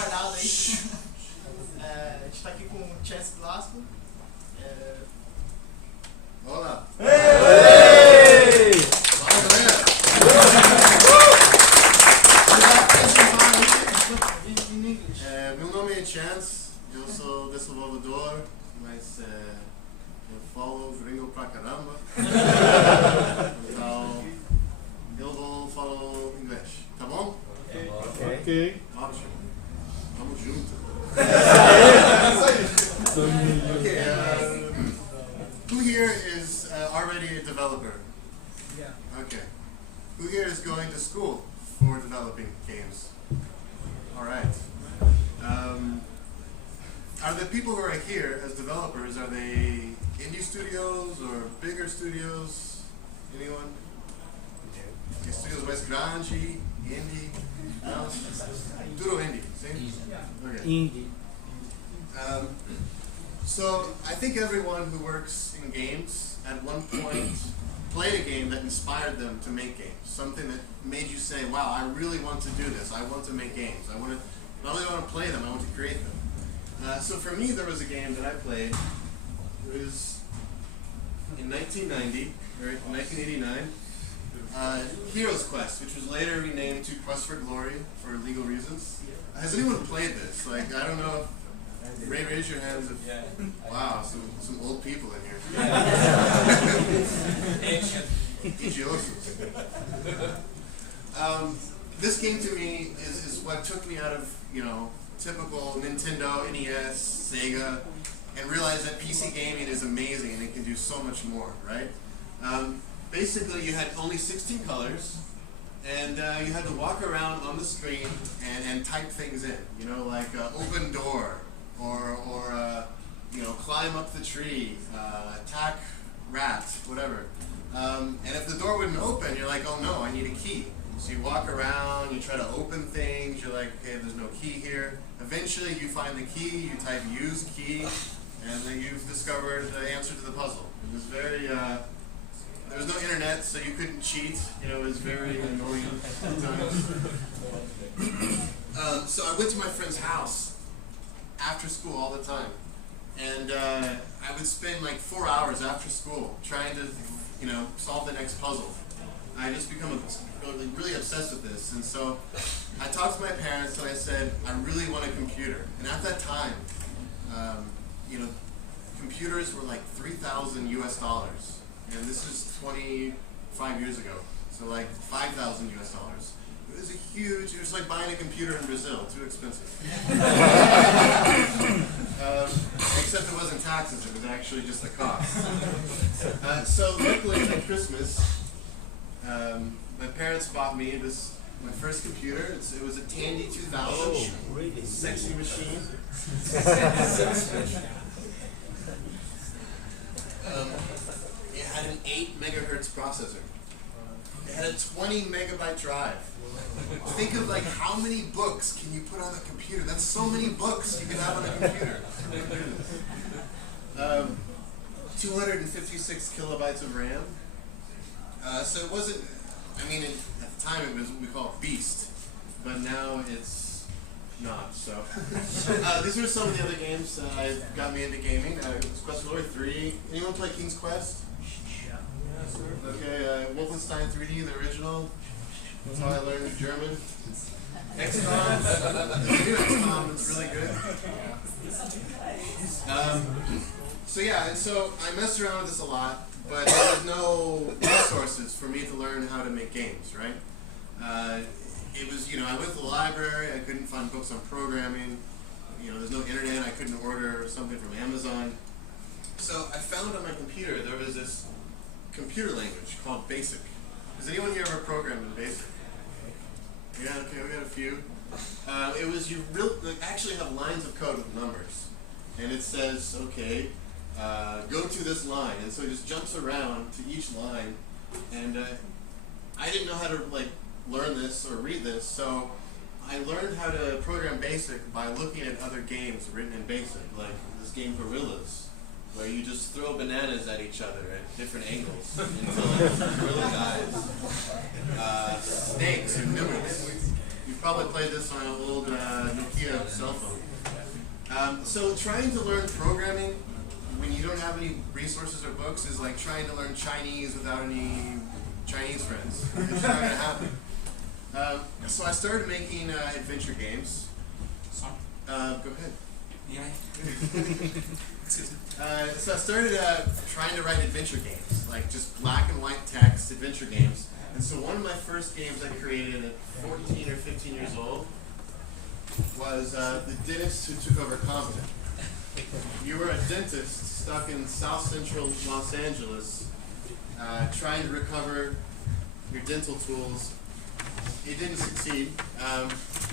guardado aí. A gente tá aqui com o Glasco. Olá! Hey! Fala, galera! Meu nome é Chance, eu sou desenvolvedor, mas eu falo gringo pra caramba. Então, eu vou falar inglês, tá bom? Ok. Ótimo. Vamos junto. Who here is already a developer? Yeah. Okay. Who here is going to school for developing games? All right. Are the people who are here as developers, are they indie studios or bigger studios? Anyone? Okay, studios mais grande, indie? No? Tudo indie, sim? Okay. Indie. So I think everyone who works in games at one point played a game that inspired them to make games. Something that made you say, wow, I really want to do this. I want to make games. I want to, not only want to play them, I want to create them. So for me, there was a game that I played. It was in 1990, or 1989. Heroes Quest, which was later renamed to Quest for Glory for legal reasons. Has anyone played this? Like, I don't know. Raise your hands if, wow, some old people in here. Ancient. This game to me is what took me out of, typical Nintendo, NES, Sega, and realized that PC gaming is amazing and it can do so much more, right? Basically, you had only 16 colors, and you had to walk around on the screen and type things in, like open door, or climb up the tree, attack rat, whatever. And if the door wouldn't open, you're like, oh no, I need a key. So you walk around, you try to open things, you're like, okay, there's no key here. Eventually you find the key, you type use key, and then you've discovered the answer to the puzzle. It was very, there was no internet, so you couldn't cheat. It was very annoying sometimes. So I went to my friend's house after school all the time. And I would spend like 4 hours after school trying to, solve the next puzzle. I just become really obsessed with this. And so I talked to my parents and I said, I really want a computer. And at that time, computers were like $3,000 US. And this is 25 years ago. So like $5,000 US. It was it was like buying a computer in Brazil, too expensive. Except it wasn't taxes, it was actually just the cost. So luckily at Christmas, my parents bought me my first computer. It was a Tandy 2000, sexy machine. It had an 8 megahertz processor. It had a 20 megabyte drive. Think of like how many books can you put on a computer? That's so many books you can have on a computer. 256 kilobytes of RAM. So it wasn't, at the time it was what we call Beast, but now it's not, so. These are some of the other games that got me into gaming. Quest for Glory 3. Anyone play King's Quest? Okay, Wolfenstein 3D, the original. That's how I learned German. XCOM. The new XCOM is really good. And so I messed around with this a lot, but there was no resources for me to learn how to make games, right? It was, I went to the library, I couldn't find books on programming, there's no internet, I couldn't order something from Amazon. So I found on my computer there was this computer language called BASIC. Has anyone here ever programmed in BASIC? Yeah, okay, we got a few. It was, you actually have lines of code with numbers. And it says, okay, go to this line. And so it just jumps around to each line. And I didn't know how to learn this or read this, so I learned how to program BASIC by looking at other games written in BASIC, like this game Gorillas, where you just throw bananas at each other at different angles until gorilla dies. Snakes or mimics. You probably played this on an old Nokia cell phone. So trying to learn programming when you don't have any resources or books is like trying to learn Chinese without any Chinese friends. It's not going to happen. So I started making adventure games. Go ahead. Yeah. So I started trying to write adventure games, like just black and white text adventure games. And so one of my first games I created at 14 or 15 years old was the dentist who took over Compton. You were a dentist stuck in South Central Los Angeles trying to recover your dental tools. It didn't succeed.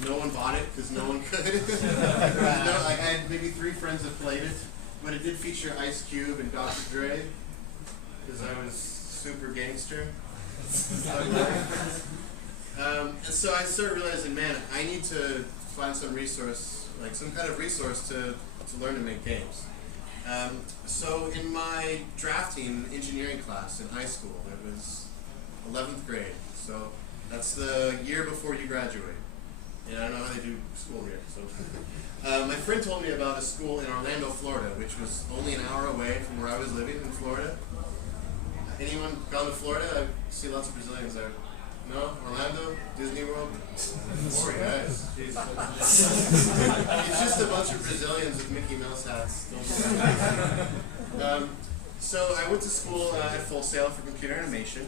No one bought it because no one could. I had maybe 3 friends that played it, but it did feature Ice Cube and Dr. Dre because I was super gangster. And so I started realizing, man, I need to find some resource, like some kind of resource to learn to make games. So in my drafting engineering class in high school, it was 11th grade. So that's the year before you graduate. And I don't know how they do school here. So my friend told me about a school in Orlando, Florida, which was only an hour away from where I was living in Florida. Anyone gone to Florida? I see lots of Brazilians there. No? Orlando? Disney World? Poor guys. Jeez. It's just a bunch of Brazilians with Mickey Mouse hats. So I went to school at Full Sail for computer animation,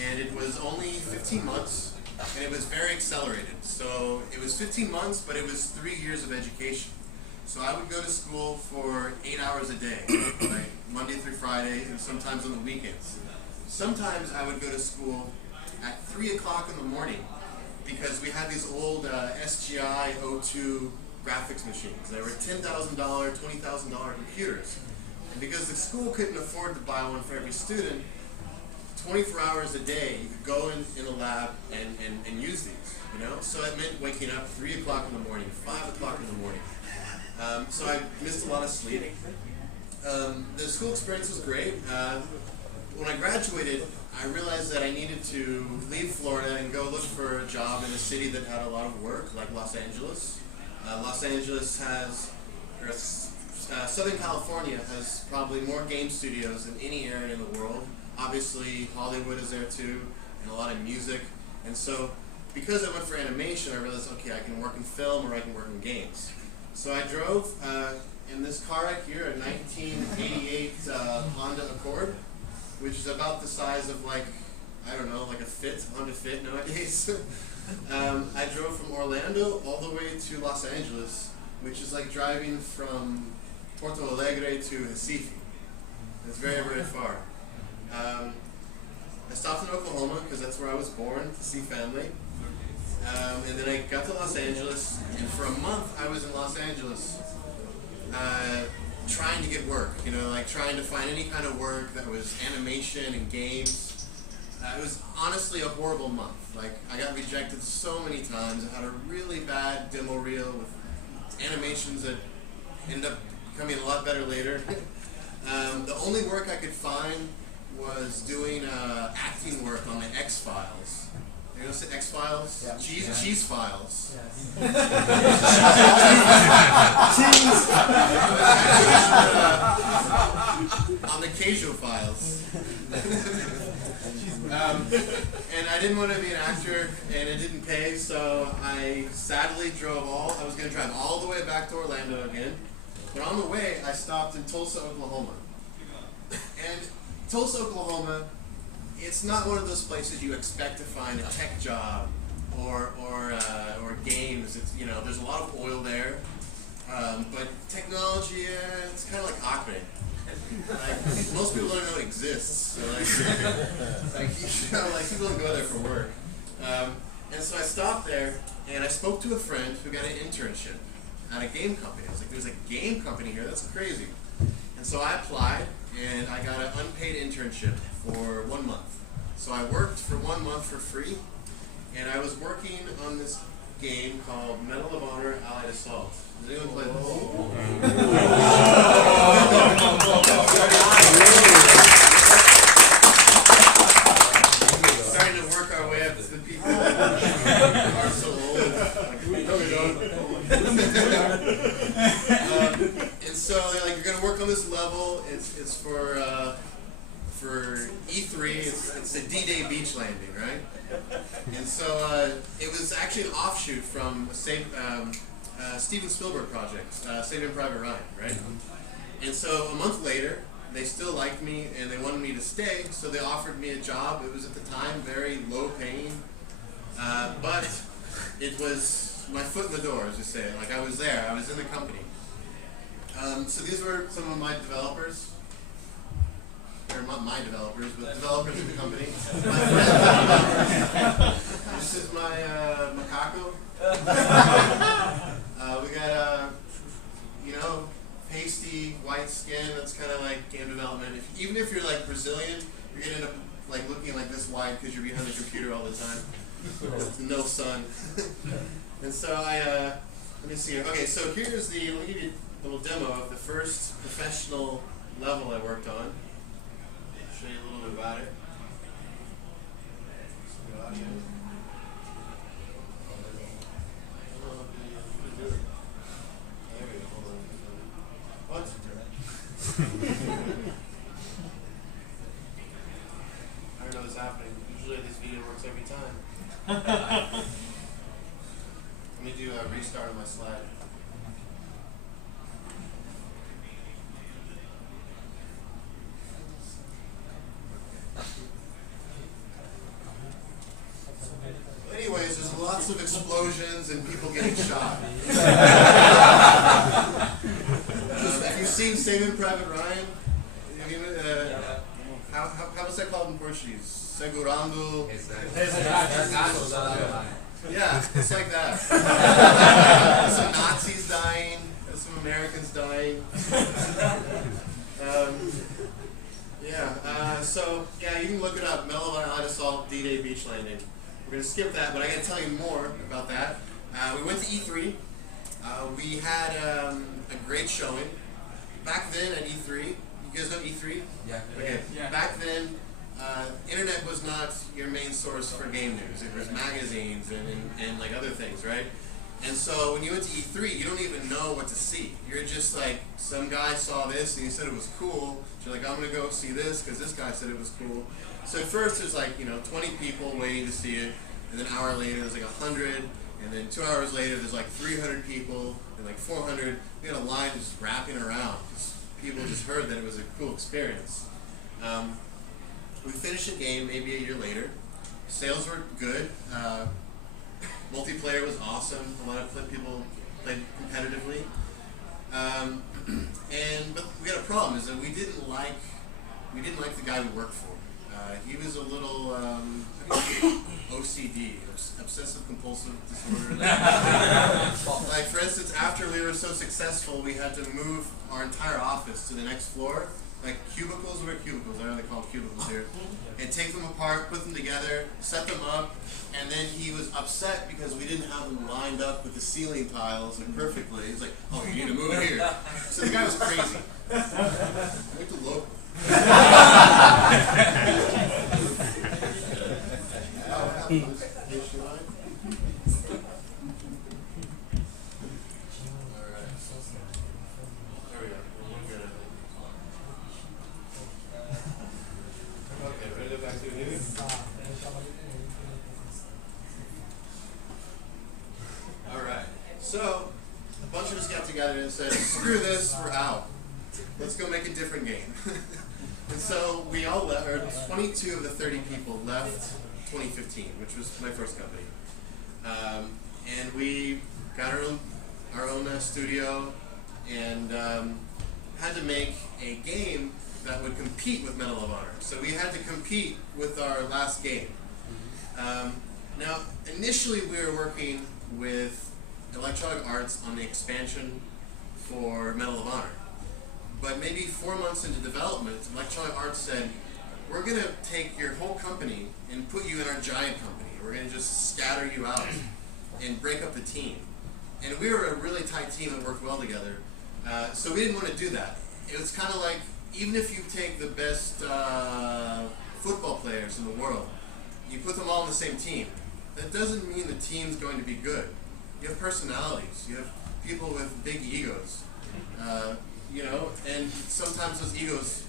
and it was only 15 months, and it was very accelerated. So it was 15 months, but it was 3 years of education. So I would go to school for 8 hours a day, like Monday through Friday, and sometimes on the weekends. Sometimes I would go to school at 3 o'clock in the morning because we had these old SGI O2 graphics machines. They were $10,000, $20,000 computers. And because the school couldn't afford to buy one for every student, 24 hours a day you could go in the lab and use these, you know? So it meant waking up 3 o'clock in the morning, 5 o'clock in the morning. So I missed a lot of sleep. The school experience was great. When I graduated, I realized that I needed to leave Florida and go look for a job in a city that had a lot of work, like Los Angeles. Los Angeles has, or Southern California has probably more game studios than any area in the world. Obviously, Hollywood is there too, and a lot of music. And so, because I went for animation, I realized, okay, I can work in film or I can work in games. So I drove in this car right here, a 1988 Honda Accord, which is about the size of like, I don't know, like a Honda Fit nowadays. I drove from Orlando all the way to Los Angeles, which is like driving from Porto Alegre to Recife. It's very, very far. I stopped in Oklahoma because that's where I was born, to see family. And then I got to Los Angeles, and for a month I was in Los Angeles trying to get work, you know, like trying to find any kind of work that was animation and games. It was honestly a horrible month. Like, I got rejected so many times. I had a really bad demo reel with animations that ended up becoming a lot better later. The only work I could find was doing acting work on the X-Files. You know what's the X-Files? Yeah. Cheese Files. Yes. On the Queijo Files. And I didn't want to be an actor, and it didn't pay, so I sadly I was going to drive all the way back to Orlando again. But on the way, I stopped in Tulsa, Oklahoma. And Tulsa, Oklahoma, it's not one of those places you expect to find a tech job or games. It's, you know, there's a lot of oil there, but technology, it's kind of like Acre. Like, most people don't know it exists. So like people don't go there for work. And so I stopped there, and I spoke to a friend who got an internship at a game company. I was like, there's a game company here? That's crazy. And so I applied, and I got an unpaid internship for 1 month. So I worked for 1 month for free, and I was working on this game called Medal of Honor Allied Assault. Does anyone play this? Starting to work our way up to the people who are so old. And so they're like, you're going to work on this level. It's for E3. It's a D-Day beach landing, right? And so it was actually an offshoot from a Steven Spielberg project, Saving Private Ryan, right? And so a month later, they still liked me and they wanted me to stay, so they offered me a job. It was at the time very low paying, but it was my foot in the door, as you say. Like I was there, I was in the company. So these were some of my developers. They're not my developers, but developers of the company. My friends developers. This is my macaco. We got pasty white skin. That's kind of like game development. Even if you're like Brazilian, you're gonna end up like looking like this white because you're behind the computer all the time. No sun. And so let me see here. Okay, so here's let me give you a little demo of the first professional level I worked on. Show you a little bit about it. What? I don't know what's happening. Usually this video works every time. Let me do a restart on my slide. Anyways, there's lots of explosions and people getting shot. Have you seen Saving Private Ryan? How was that called in Portuguese? Segurando. Yeah, it's like that. There's some Nazis dying. There's some Americans dying. So you can look it up. Medal of Honor Assault D-Day Beach Landing. We're going to skip that, but I got to tell you more about that. We went to E3. We had a great showing. Back then at E3, you guys know E3? Yeah. Okay. Yeah. Back then, internet was not your main source for game news. It was magazines and like other things, right? And so when you went to E3, you don't even know what to see. You're just like, some guy saw this and he said it was cool. So you're like, I'm going to go see this because this guy said it was cool. So at first there's like, 20 people waiting to see it. And then an hour later there's like 100. And then 2 hours later there's like 300 people. And like 400. We had a line just wrapping around. People just heard that it was a cool experience. We finished the game maybe a year later. Sales were good. Multiplayer was awesome. A lot of people played competitively. But we had a problem, is that we didn't like the guy we worked for. He was a little OCD, obsessive compulsive disorder. Like for instance, after we were so successful, we had to move our entire office to the next floor. Like cubicles, what are cubicles? I don't know they call them cubicles here. And take them apart, put them together, set them up, and then he was upset because we didn't have them lined up with the ceiling tiles perfectly. He's like, oh, you need to move it here. So the guy was crazy. I went to local. So, a bunch of us got together and said, screw this, we're out. Let's go make a different game. And so we all left, or 22 of the 30 people left 2015, which was my first company. And we got our own studio and had to make a game that would compete with Medal of Honor. So we had to compete with our last game. Now, initially we were working with Electronic Arts on the expansion for Medal of Honor. But maybe 4 months into development, Electronic Arts said, we're going to take your whole company and put you in our giant company. We're going to just scatter you out and break up the team. And we were a really tight team that worked well together. So we didn't want to do that. It was kind of like, even if you take the best football players in the world, you put them all on the same team, that doesn't mean the team's going to be good. You have personalities. You have people with big egos. And sometimes those egos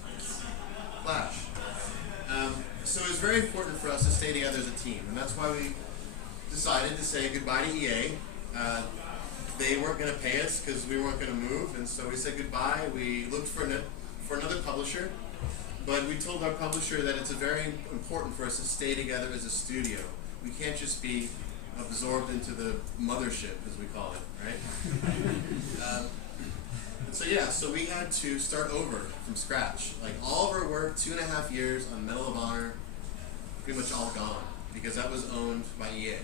clash. So it was very important for us to stay together as a team, and that's why we decided to say goodbye to EA. They weren't going to pay us because we weren't going to move, and so we said goodbye. We looked for another publisher, but we told our publisher that it's very important for us to stay together as a studio. We can't just be absorbed into the mothership, as we call it, right? So we had to start over from scratch. Like all of our work, 2.5 years on Medal of Honor, pretty much all gone because that was owned by EA.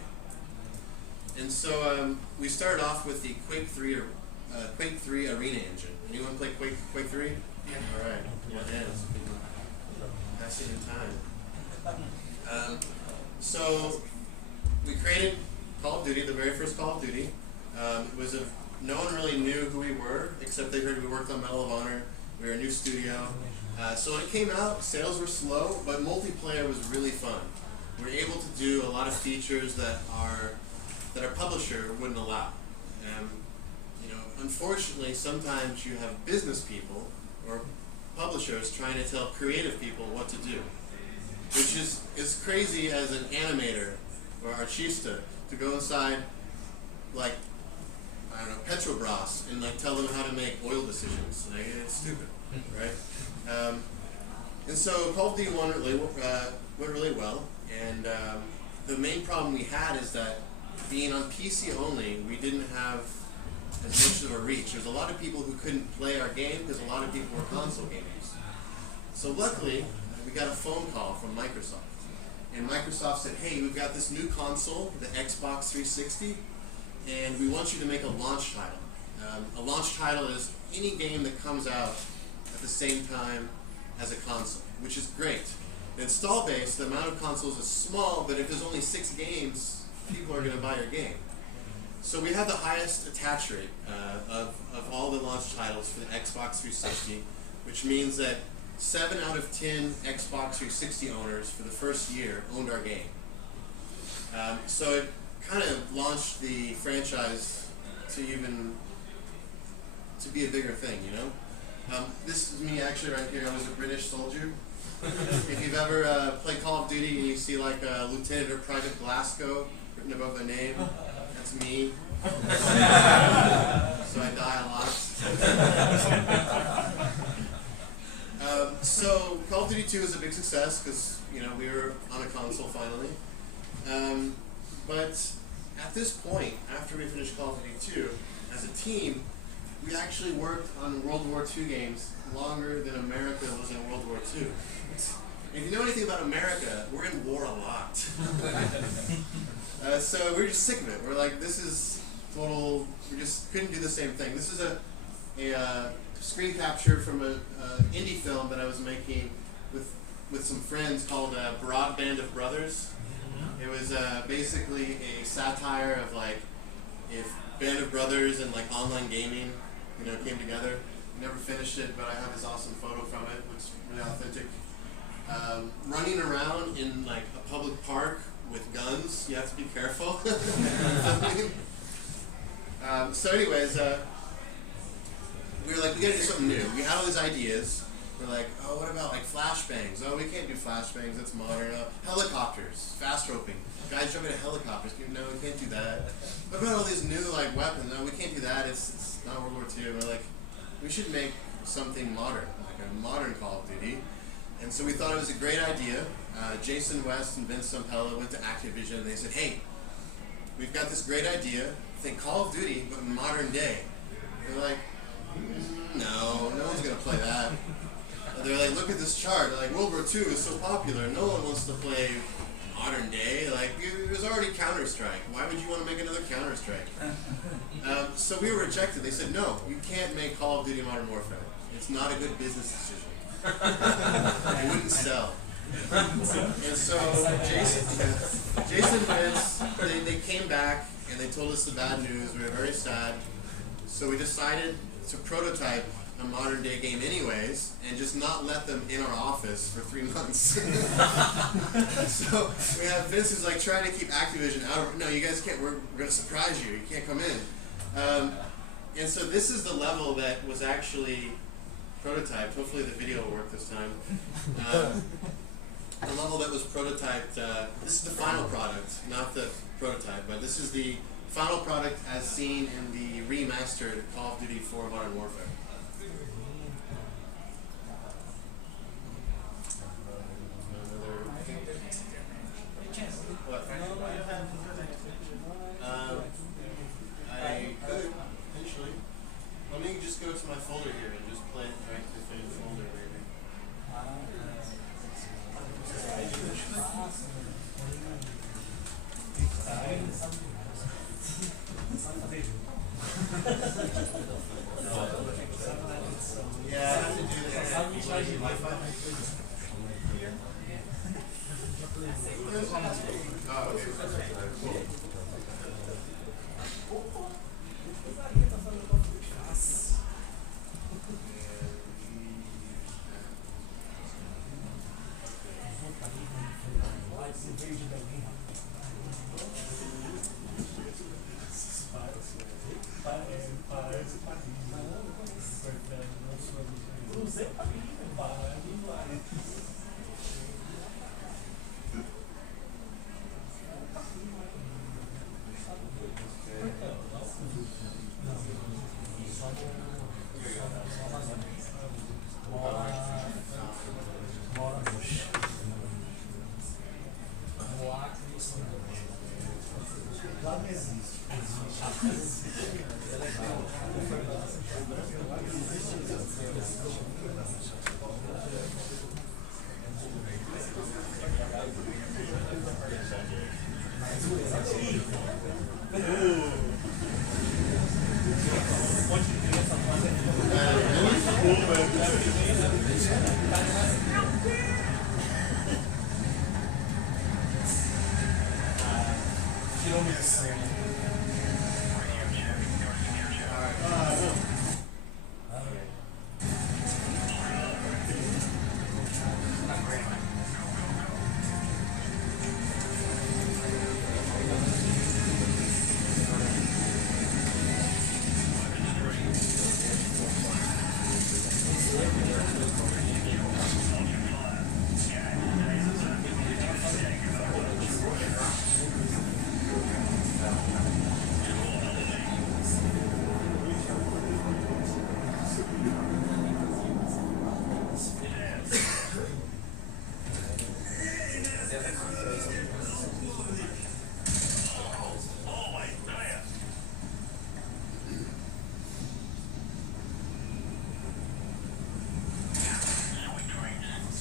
And so we started off with the Quake 3 Arena engine. Anyone play Quake 3? Yeah. All right. Yeah, hands. Passing in time. So we created Call of Duty, the very first Call of Duty. No one really knew who we were, except they heard we worked on Medal of Honor. We were a new studio. So when it came out, sales were slow, but multiplayer was really fun. We were able to do a lot of features that our publisher wouldn't allow. Unfortunately, sometimes you have business people or publishers trying to tell creative people what to do, which is crazy as an animator or artista to go inside, like, I don't know, Petrobras and like tell them how to make oil decisions. Like, it's stupid, right? And so Call of Duty 1 went really well, and the main problem we had is that being on PC only, we didn't have as much of a reach. There's a lot of people who couldn't play our game because a lot of people were console gamers. So luckily, we got a phone call from Microsoft, and Microsoft said, hey, we've got this new console, the Xbox 360, and we want you to make a launch title. A launch title is any game that comes out at the same time as a console, which is great. The install base, the amount of consoles is small, but if there's only 6 games, people are going to buy your game. So we have the highest attach rate of all the launch titles for the Xbox 360, which means that 7 out of 10 Xbox 360 owners for the first year owned our game. So it kind of launched the franchise to be a bigger thing, you know? This is me actually right here. I was a British soldier. If you've ever played Call of Duty and you see like Lieutenant or Private Glasco written above their name, that's me. So I die a lot. So Call of Duty 2 was a big success because we were on a console finally. But at this point, after we finished Call of Duty 2, as a team, we actually worked on World War II games longer than America was in World War II. If you know anything about America, we're in war a lot. So we're just sick of it. We're like, this is total, we just couldn't do the same thing. This is a screen capture from an indie film that I was making with some friends called Band of Brothers. It was basically a satire of like if Band of Brothers and like online gaming, came together. Never finished it, but I have this awesome photo from it. Looks really authentic. Running around in like a public park with guns, you have to be careful. So anyways, we were like, we gotta do something new. We had all these ideas. We're like, oh, what about like flashbangs? Oh, we can't do flashbangs, that's modern. Helicopters, fast roping. Guys jumping to helicopters. No, we can't do that. What about all these new like weapons? No, we can't do that. It's not World War II. We're like, we should make something modern, like a modern Call of Duty. And so we thought it was a great idea. Jason West and Vince Zampella went to Activision and they said, hey, we've got this great idea. Think Call of Duty, but in modern day. They're like, no one's going to play that. And they're like, look at this chart. They're like, World War II is so popular. No one wants to play modern day. Like, it was already Counter-Strike. Why would you want to make another Counter-Strike? So we were rejected. They said, no, you can't make Call of Duty Modern Warfare. It's not a good business decision. It wouldn't sell. And so Jason Vince, they came back and they told us the bad news. We were very sad. So we decided to prototype a modern day game anyways, and just not let them in our office for 3 months. So we have Vince who's like trying to keep Activision out of, no, you guys can't, we're going to surprise you, you can't come in. And so this is the level that was actually prototyped. Hopefully the video will work this time. The level that was prototyped, this is the final product, not the prototype, but this is the final product as seen in the remastered Call of Duty 4 Modern Warfare. What? I could, potentially. Let me just go to my folder here and just play it right to the folder, maybe. Yeah, I have to do that. Oh, okay.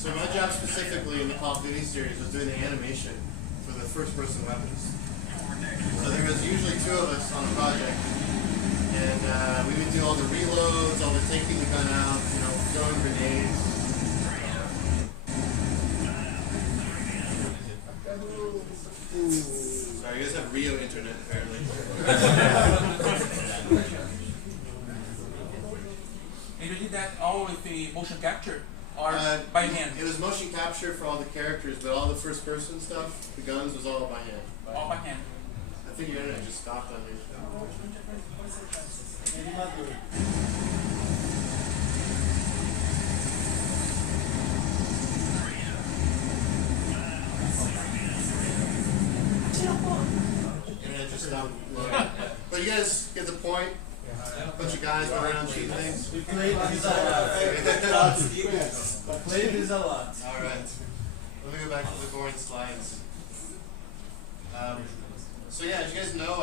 So my job specifically in the Call of Duty series was doing the animation for the first-person weapons. So there was usually 2 of us on a project, and we would do all the reloads, all the taking the gun out, throwing grenades. Sorry, you guys have Rio internet apparently. And you did that all with the motion capture? Or by hand? It was motion capture for all the characters, but all the first person stuff, the guns, was all by hand. All by hand. I think your internet just stopped on you. Internet just stopped. But you guys get the point? A bunch of guys running around shooting things. We played this a lot. Played this a lot. Alright. Let me go back to the boring slides. So yeah, as you guys know,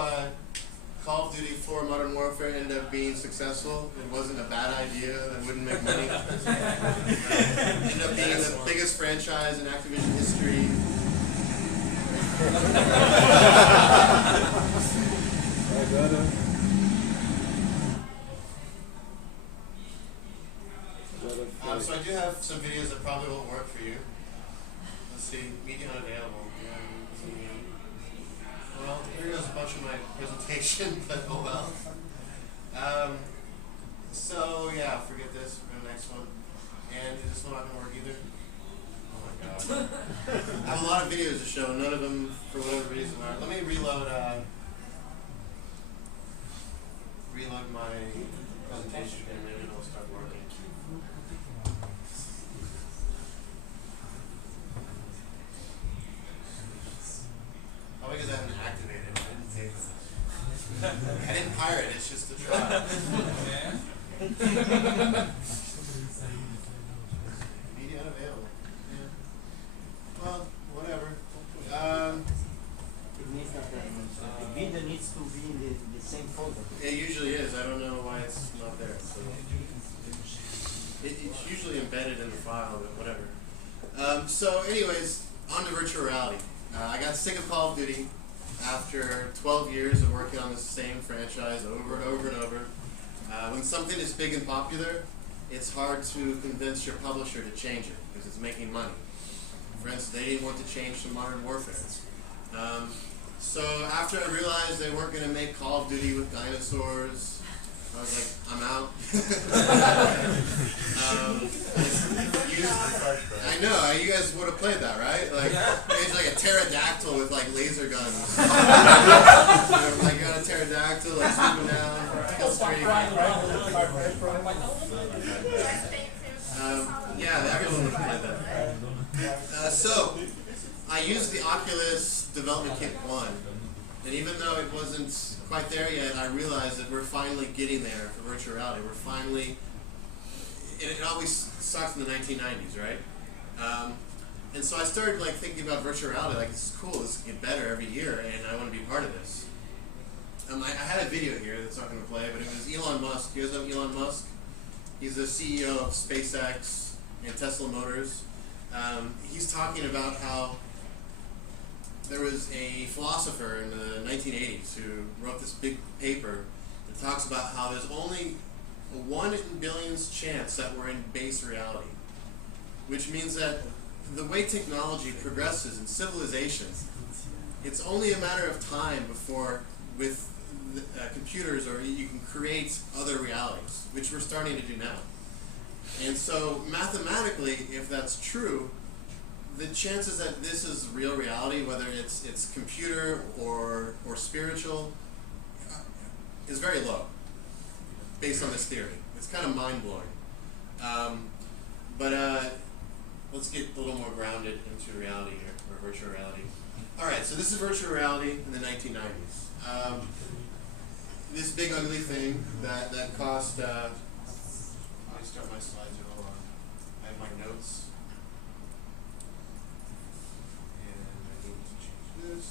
Call of Duty 4 Modern Warfare ended up being successful. It wasn't a bad idea. It wouldn't make money. Ended up being the biggest franchise in Activision history. So I do have some videos that probably won't work for you. Let's see, media unavailable. Well, here goes a bunch of my presentation, but oh well. So yeah, forget this. nice one. And is this one not going to work either? Oh my god. I have a lot of videos to show, none of them for whatever reason. All right, let me reload my presentation and maybe it'll start working. Oh, because I haven't activated it. I didn't save this. I didn't pirate it, it's just a try. Media unavailable. Yeah. Well, whatever. It needs not that much. The video needs to be in the same folder. It usually is. I don't know why it's not there. So it's usually embedded in the file, but whatever. So anyways, on to virtual reality. I got sick of Call of Duty after 12 years of working on the same franchise over and over and over. When something is big and popular, it's hard to convince your publisher to change it because it's making money. For instance, they didn't want to change to Modern Warfare. So after I realized they weren't going to make Call of Duty with dinosaurs, I was like, I'm out. I know, you guys would have played that, right? Like, it's like a pterodactyl with like laser guns. Like you're on a pterodactyl, like swooping down, kill streak. Yeah, everyone would have played that. So, I used the Oculus Development Kit 1, and even though it wasn't quite there yet, I realized that we're finally getting there for virtual reality. We're finally, it always sucks in the 1990s, right? And so I started like thinking about virtual reality, like this is cool, this can get better every year, and I want to be part of this. I had a video here that's not going to play, but it was Elon Musk. You guys know Elon Musk? He's the CEO of SpaceX and Tesla Motors. He's talking about how there was a philosopher in the 1980s who wrote this big paper that talks about how there's only a 1 in billions chance that we're in base reality, which means that the way technology progresses in civilization, it's only a matter of time before with computers or you can create other realities, which we're starting to do now. And so mathematically, if that's true, the chances that this is real reality, whether it's computer or spiritual, is very low, based on this theory. It's kind of mind-blowing. But let's get a little more grounded into reality here, or virtual reality. All right, so this is virtual reality in the 1990s. This big ugly thing that cost. Let me start my slides here. Hold on. I have my notes. This.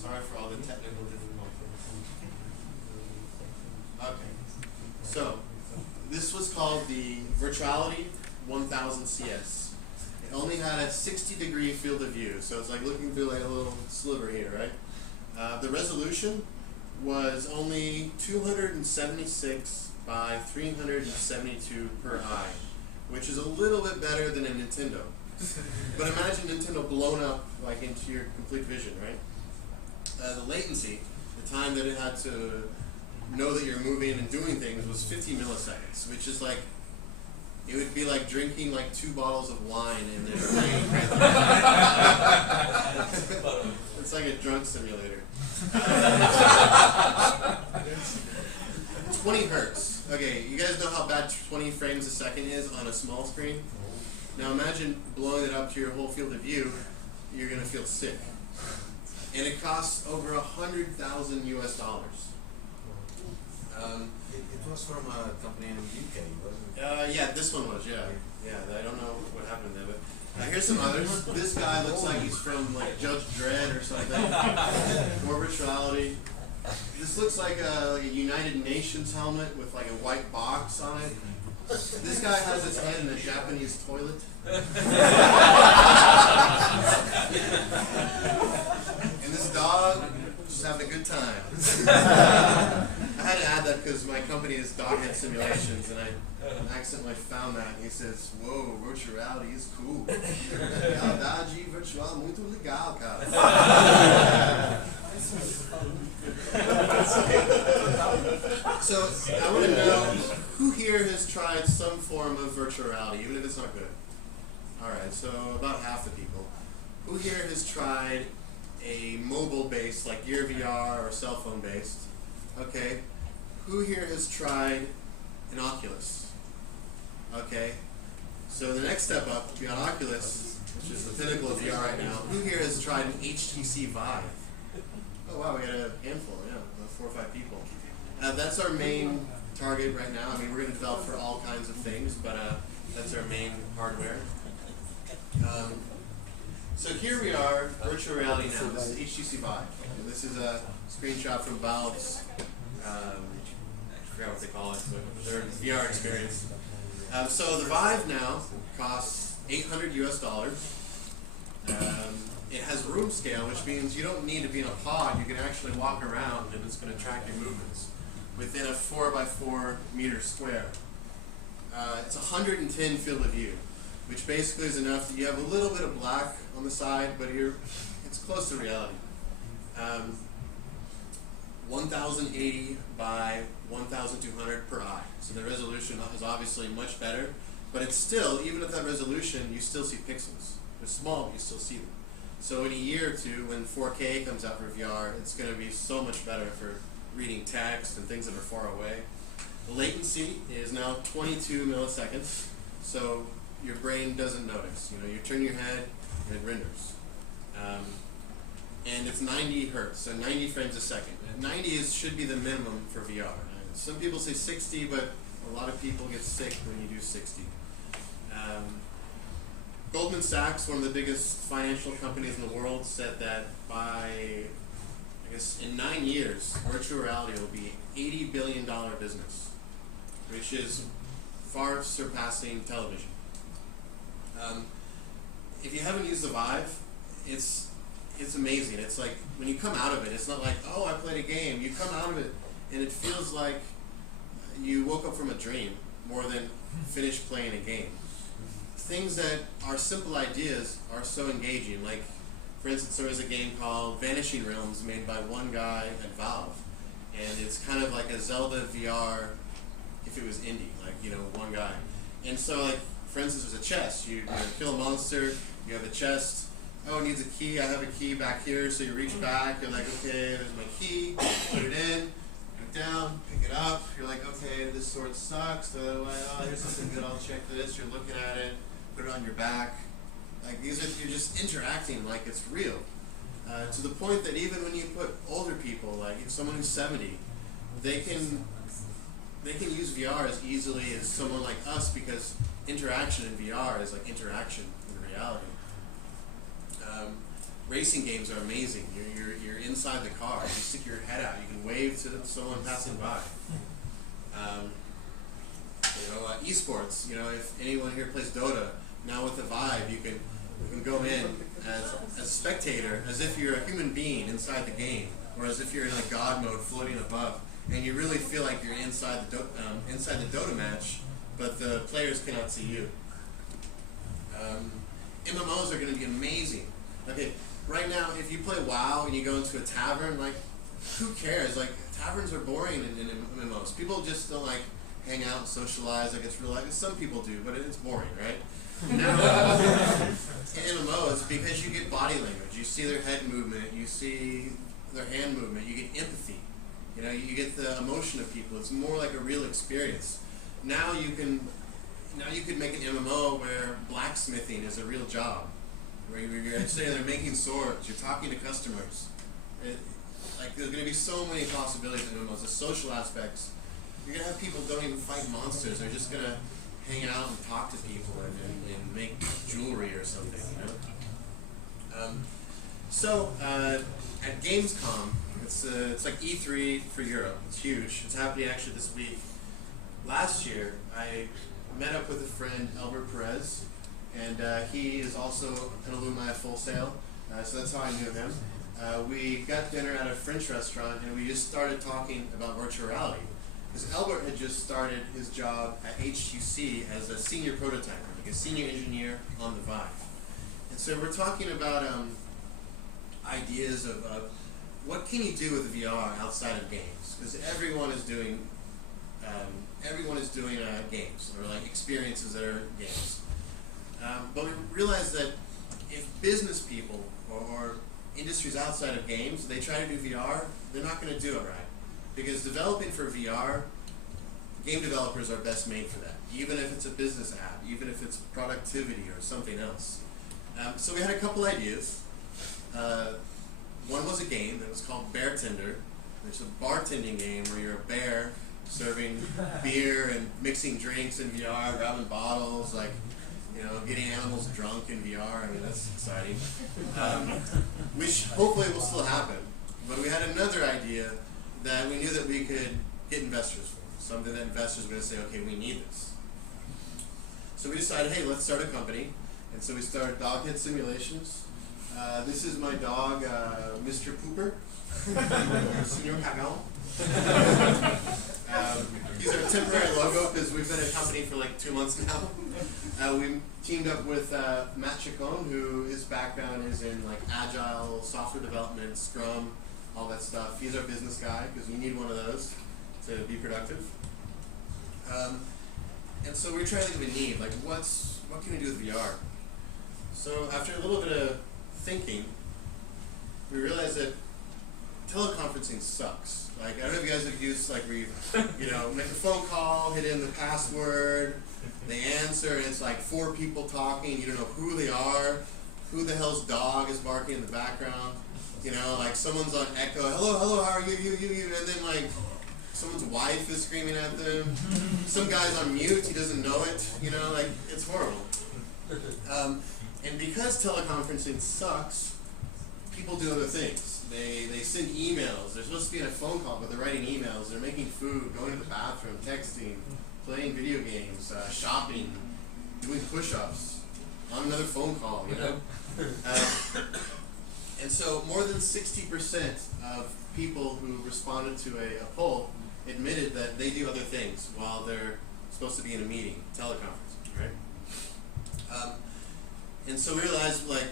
Sorry for all the technical difficulties. Okay. So, this was called the Virtuality 1000 CS. It only had a 60-degree field of view, so it's like looking through like a little sliver here, right? The resolution was only 276 by 372 per eye, which is a little bit better than a Nintendo. But imagine Nintendo blown up like into your complete vision, right? The latency, the time that it had to know that you're moving and doing things, was 50 milliseconds, which is like, it would be like drinking like 2 bottles of wine and then playing Grand Theft Auto. It's like a drunk simulator. 20 hertz. Okay, you guys know how bad 20 frames a second is on a small screen? Now imagine blowing it up to your whole field of view, you're going to feel sick. And it costs over $100,000 US. It was from a company in the UK, wasn't it? Yeah, this one was, yeah. Yeah, I don't know what happened there, but here's some others. This guy looks like he's from like Judge Dredd or something. More virtuality. This looks like a United Nations helmet with like a white box on it. This guy has his head in a Japanese toilet. And this dog just having a good time. I had to add that because my company is Doghead Simulations, and I accidentally found that, and he says, "Whoa, virtual reality is cool. Realidade virtual muito legal, cara." So I want to know who here has tried some form of virtual reality, even if it's not good. All right, so about half the people. Who here has tried a mobile-based, like Gear VR or cell phone-based? Okay. Who here has tried an Oculus? Okay. So the next step up beyond Oculus, which is the pinnacle of VR right now, who here has tried an HTC Vive? Oh wow, we got a handful, yeah, about 4 or 5 people. That's our main target right now. I mean, we're going to develop for all kinds of things, but that's our main hardware. So here we are, virtual reality now. This is HTC Vive. And this is a screenshot from Valve's, I forgot what they call it, but their VR experience. So the Vive now costs $800 US. It has room scale, which means you don't need to be in a pod. You can actually walk around, and it's going to track your movements within a 4x4 meter square. It's 110 field of view, which basically is enough that you have a little bit of black on the side, but it's close to reality. 1080 by 1200 per eye. So the resolution is obviously much better, but it's still, even at that resolution, you still see pixels. They're small, but you still see them. So in a year or two, when 4K comes out for VR, it's going to be so much better for reading text and things that are far away. The latency is now 22 milliseconds, so your brain doesn't notice. You know, you turn your head and it renders. And it's 90 hertz, so 90 frames a second. And 90 should be the minimum for VR. Some people say 60, but a lot of people get sick when you do 60. Goldman Sachs, one of the biggest financial companies in the world, said that by, I guess, in 9 years, virtual reality will be $80 billion business, which is far surpassing television. If you haven't used the Vive, it's amazing. It's like when you come out of it, it's not like, oh, I played a game. You come out of it, and it feels like you woke up from a dream more than finished playing a game. Things that are simple ideas are so engaging. Like, for instance, there was a game called Vanishing Realms made by one guy at Valve, and it's kind of like a Zelda VR if it was indie, like, you know, one guy. And so, like, for instance, there's a chest. You kill a monster, you have a chest. Oh, it needs a key. I have a key back here. So you reach back, you're like, okay, there's my key, put it in, put it down, pick it up. You're like, okay, this sword sucks. So, oh, here's something good, I'll check this. You're looking at it, put it on your back. Like, you're just interacting like it's real. To the point that even when you put older people, like someone who's 70, they can use VR as easily as someone like us, because interaction in VR is like interaction in reality. Racing games are amazing. You're inside the car. You stick your head out. You can wave to someone passing by. Esports. You know, if anyone here plays Dota, now with the Vive, you can go in as a spectator, as if you're a human being inside the game, or as if you're in like God mode, floating above, and you really feel like you're inside the Dota match, but the players cannot see you. MMOs are going to be amazing. Okay, right now, if you play WoW and you go into a tavern, like, who cares? Like, taverns are boring in MMOs. People just don't like hang out and socialize like it's real life. Some people do, but it's boring, right? Now, in MMOs, because you get body language, you see their head movement, you see their hand movement, you get empathy. You know, you get the emotion of people. It's more like a real experience. Now you can make an MMO where blacksmithing is a real job, where you're sitting there making swords, you're talking to customers. Like, there's going to be so many possibilities in MMOs. The social aspects. You're going to have people who don't even fight monsters. They're just going to hang out and talk to people and make jewelry or something, you know? At Gamescom, it's like E3 for Europe. It's huge. It's happening actually this week. Last year, I met up with a friend, Albert Perez, and he is also an alumni of Full Sail, so that's how I knew him. We got dinner at a French restaurant, and we just started talking about virtual reality. Because Albert had just started his job at HTC as a senior prototyper, like a senior engineer on the Vive. And so we're talking about ideas of what can you do with VR outside of games? Because everyone is doing everyone is doing games, or like experiences that are games. But we realized that if business people or industries outside of games, they try to do VR, they're not going to do it right. Because developing for VR, game developers are best made for that. Even if it's a business app, even if it's productivity or something else. So we had a couple ideas. One was a game that was called Bear Tender. It's a bartending game where you're a bear serving beer and mixing drinks in VR, grabbing bottles, like, you know, getting animals drunk in VR. I mean, that's exciting. Which hopefully will still happen. But we had another idea that we knew that we could get investors for. Something that investors were going to say, okay, we need this. So we decided, hey, let's start a company. And so we started Doghead Simulations. This is my dog, Mr. Pooper. Senor Cagao. These are a temporary logo because we've been a company for like 2 months now. We teamed up with Matt Chacon, who his background is in like agile software development, Scrum, all that stuff. He's our business guy because you need one of those to be productive. And so we're trying to think of a need, like what can we do with VR? So after a little bit of thinking, we realized that teleconferencing sucks. Like, I don't know if you guys have used, like, where you know, make a phone call, hit in the password, they answer, and it's like 4 people talking, you don't know who they are, who the hell's dog is barking in the background, you know, like someone's on echo, hello, how are you, and then like, someone's wife is screaming at them, some guy's on mute, he doesn't know it, you know, like, it's horrible. And because teleconferencing sucks, people do other things. They send emails. They're supposed to be in a phone call, but they're writing emails. They're making food, going to the bathroom, texting, playing video games, shopping, doing push-ups, on another phone call, you know? And so more than 60% of people who responded to a poll admitted that they do other things while they're supposed to be in a meeting, teleconferencing, right? And so we realized, like,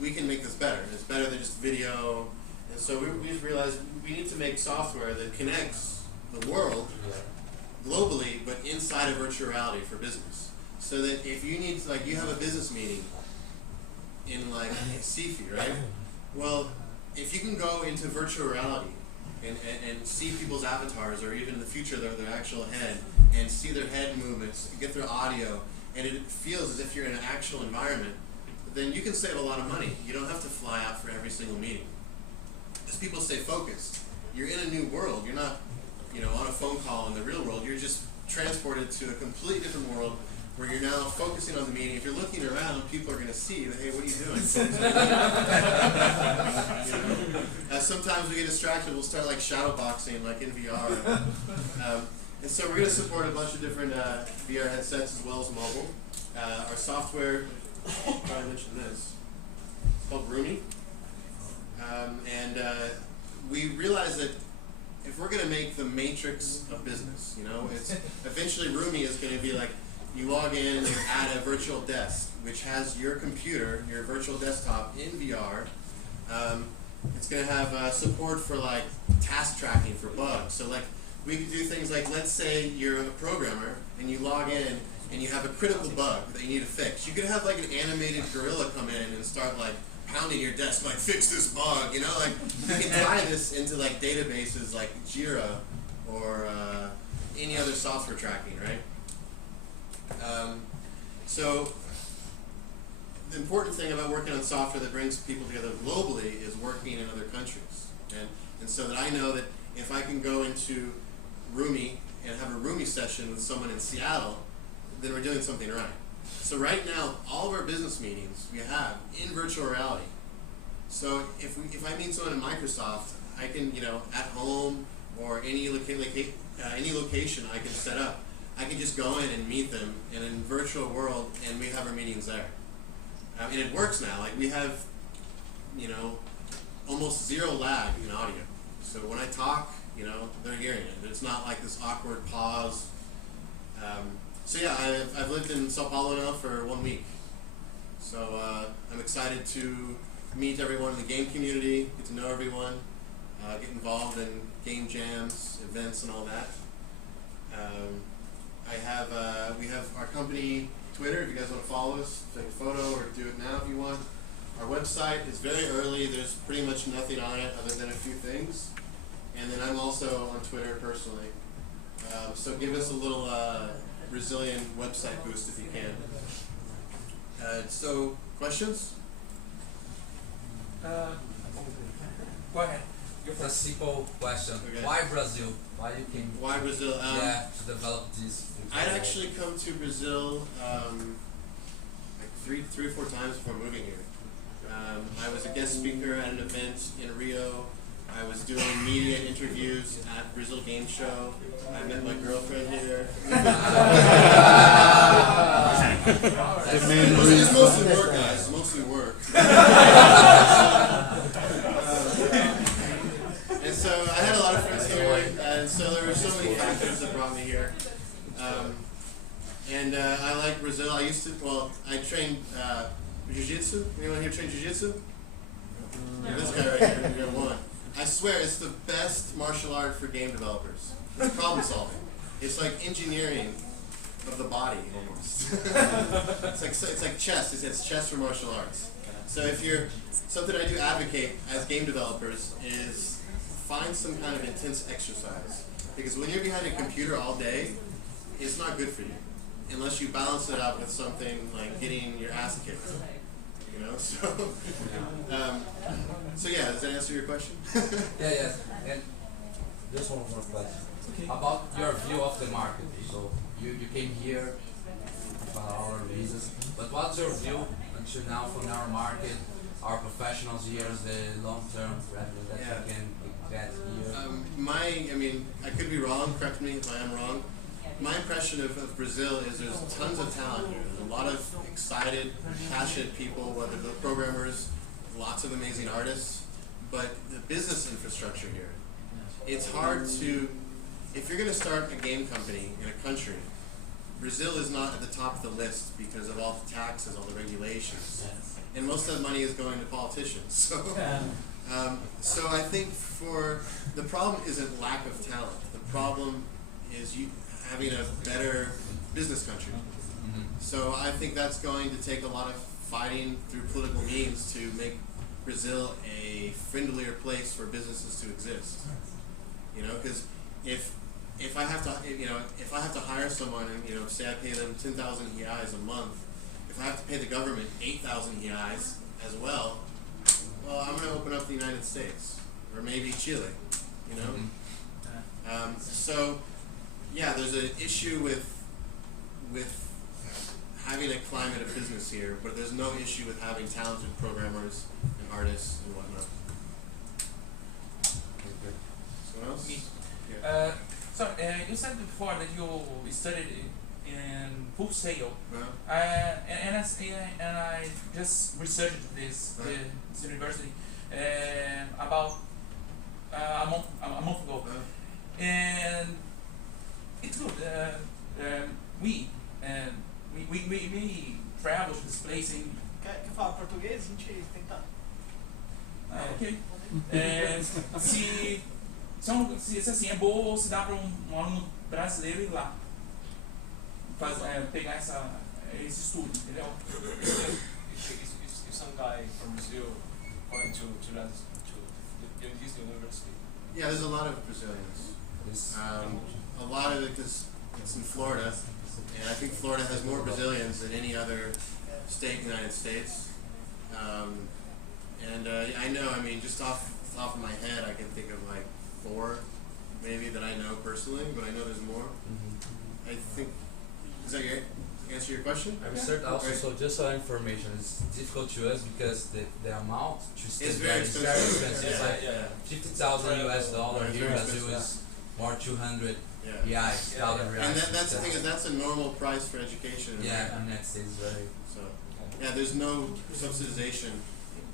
we can make this better. It's better than just video. And so we just realized we need to make software that connects the world globally, but inside of virtual reality for business. So that if you need, like, you have a business meeting in, like, Sifi, right? Well, if you can go into virtual reality and see people's avatars, or even in the future their actual head, and see their head movements, get their audio, and it feels as if you're in an actual environment, then you can save a lot of money. You don't have to fly out for every single meeting. As people stay focused, you're in a new world. You're not, you know, on a phone call in the real world. You're just transported to a completely different world where you're now focusing on the meeting. If you're looking around, people are going to see that, hey, what are you doing? You know? Sometimes we get distracted. We'll start like shadow boxing, like in VR. And so we're going to support a bunch of different VR headsets as well as mobile. Our software, I'll probably mention this, it's called Roomy. We realized that if we're going to make the matrix of business, you know, it's eventually Roomy is going to be like, you log in, you're at a virtual desk, which has your computer, your virtual desktop in VR. It's going to have support for like task tracking for bugs. So like we could do things like, let's say you're a programmer and you log in and you have a critical bug that you need to fix. You could have like an animated gorilla come in and start like pounding your desk, like fix this bug, you know, like you can tie this into like databases like Jira or any other software tracking, right? So the important thing about working on software that brings people together globally is working in other countries. And so that I know that if I can go into Roomy and have a Roomy session with someone in Seattle, then we're doing something right. So right now, all of our business meetings we have in virtual reality. So if I meet someone in Microsoft, I can, you know, at home or any location I can set up, I can just go in and meet them in a virtual world, and we have our meetings there. And it works now. Like we have, you know, almost zero lag in audio. So when I talk, you know, they're hearing it. It's not like this awkward pause. So yeah, I've lived in Sao Paulo now for 1 week. So I'm excited to meet everyone in the game community, get to know everyone, get involved in game jams, events, and all that. We have our company Twitter. If you guys want to follow us, take a photo or do it now if you want. Our website is very early. There's pretty much nothing on it other than a few things. And then I'm also on Twitter personally. So give us a little Brazilian website boost if you can. So questions? Go ahead. A simple question. Okay. Why Brazil? Why you came Why Brazil? to develop this? I'd actually come to Brazil like three or four times before moving here. I was a guest speaker at an event in Rio. I was doing media interviews at Brazil Game Show. I met my girlfriend here. It's mostly work, guys. It's mostly work. And so I had a lot of friends here, and so there were so many factors that brought me here. And I like Brazil. I trained jiu-jitsu. Anyone here train jiu-jitsu? This guy right here, you're one. I swear, it's the best martial art for game developers. It's problem solving. It's like engineering of the body, almost. it's like chess. It's chess for martial arts. So something I do advocate as game developers is find some kind of intense exercise. Because when you're behind a computer all day, it's not good for you. Unless you balance it out with something like getting your ass kicked. You know, so yeah, does that answer your question? Yeah. And just one more question. About your view of the market. So you came here for our reasons, but what's your view until now from our market, our professionals here, the long-term revenue that we can get here? I could be wrong. Correct me if I am wrong. My impression of Brazil is there's tons of talent here. There's a lot of excited, passionate people, whether they're programmers, lots of amazing artists, but the business infrastructure here, it's hard to, if you're going to start a game company in a country, Brazil is not at the top of the list because of all the taxes, all the regulations, and most of that money is going to politicians. So I think the problem isn't lack of talent. The problem is having a better business country. So I think that's going to take a lot of fighting through political means to make Brazil a friendlier place for businesses to exist. You know, because if I have to hire someone and say I pay them 10,000 reais a month, if I have to pay the government 8,000 reais as well I'm going to open up the United States or maybe Chile. You know, so. Yeah, there's an issue with having a climate of business here, but there's no issue with having talented programmers and artists and whatnot. Someone else? Me. Yeah. So you said before that you studied in full sail, and I just researched this university about a month ago, and it's good. We travel to this place in. Quer falar português? A gente tenta. Ok. Se assim é boa ou se dá para um aluno brasileiro ir lá pegar esse estudo, entendeu? If some guy from Brazil going to his university. Yeah, there's a lot of Brazilians. A lot of it because it's in Florida, and I think Florida has more Brazilians than any other state in the United States. I know, just off the top of my head, I can think of like 4 maybe that I know personally, but I know there's more. I think, does that answer your question? I researched also, so just for information, it's difficult to us because the amount to study is very expensive. It's like $50,000 US here in Brazil is more 200 reais, And that's the thing is that's a normal price for education. In the United States, right? So there's no subsidization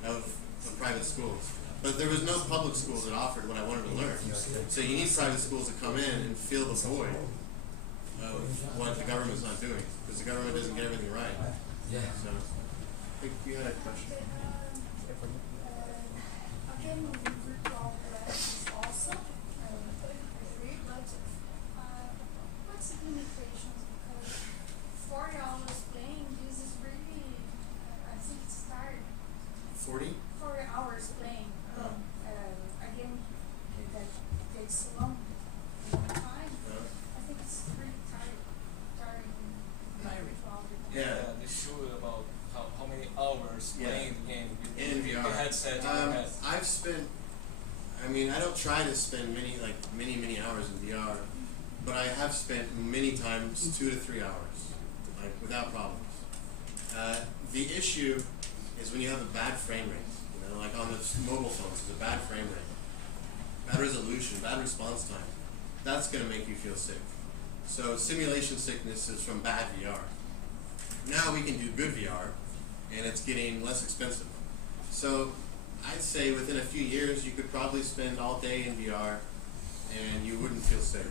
of private schools. But there was no public schools that offered what I wanted to learn. So you need private schools to come in and fill the void of what the government's not doing, because the government doesn't get everything right. Yeah. So I think you had a question. Again, virtual class is awesome. Great, but mean, I don't try to spend many hours in VR, but I have spent many times 2 to 3 hours, like without problems. The issue is when you have a bad frame rate, you know, like on the mobile phones, it's a bad frame rate, bad resolution, bad response time. That's going to make you feel sick. So simulation sickness is from bad VR. Now we can do good VR, and it's getting less expensive. So I'd say within a few years, you could probably spend all day in VR, and you wouldn't feel sick.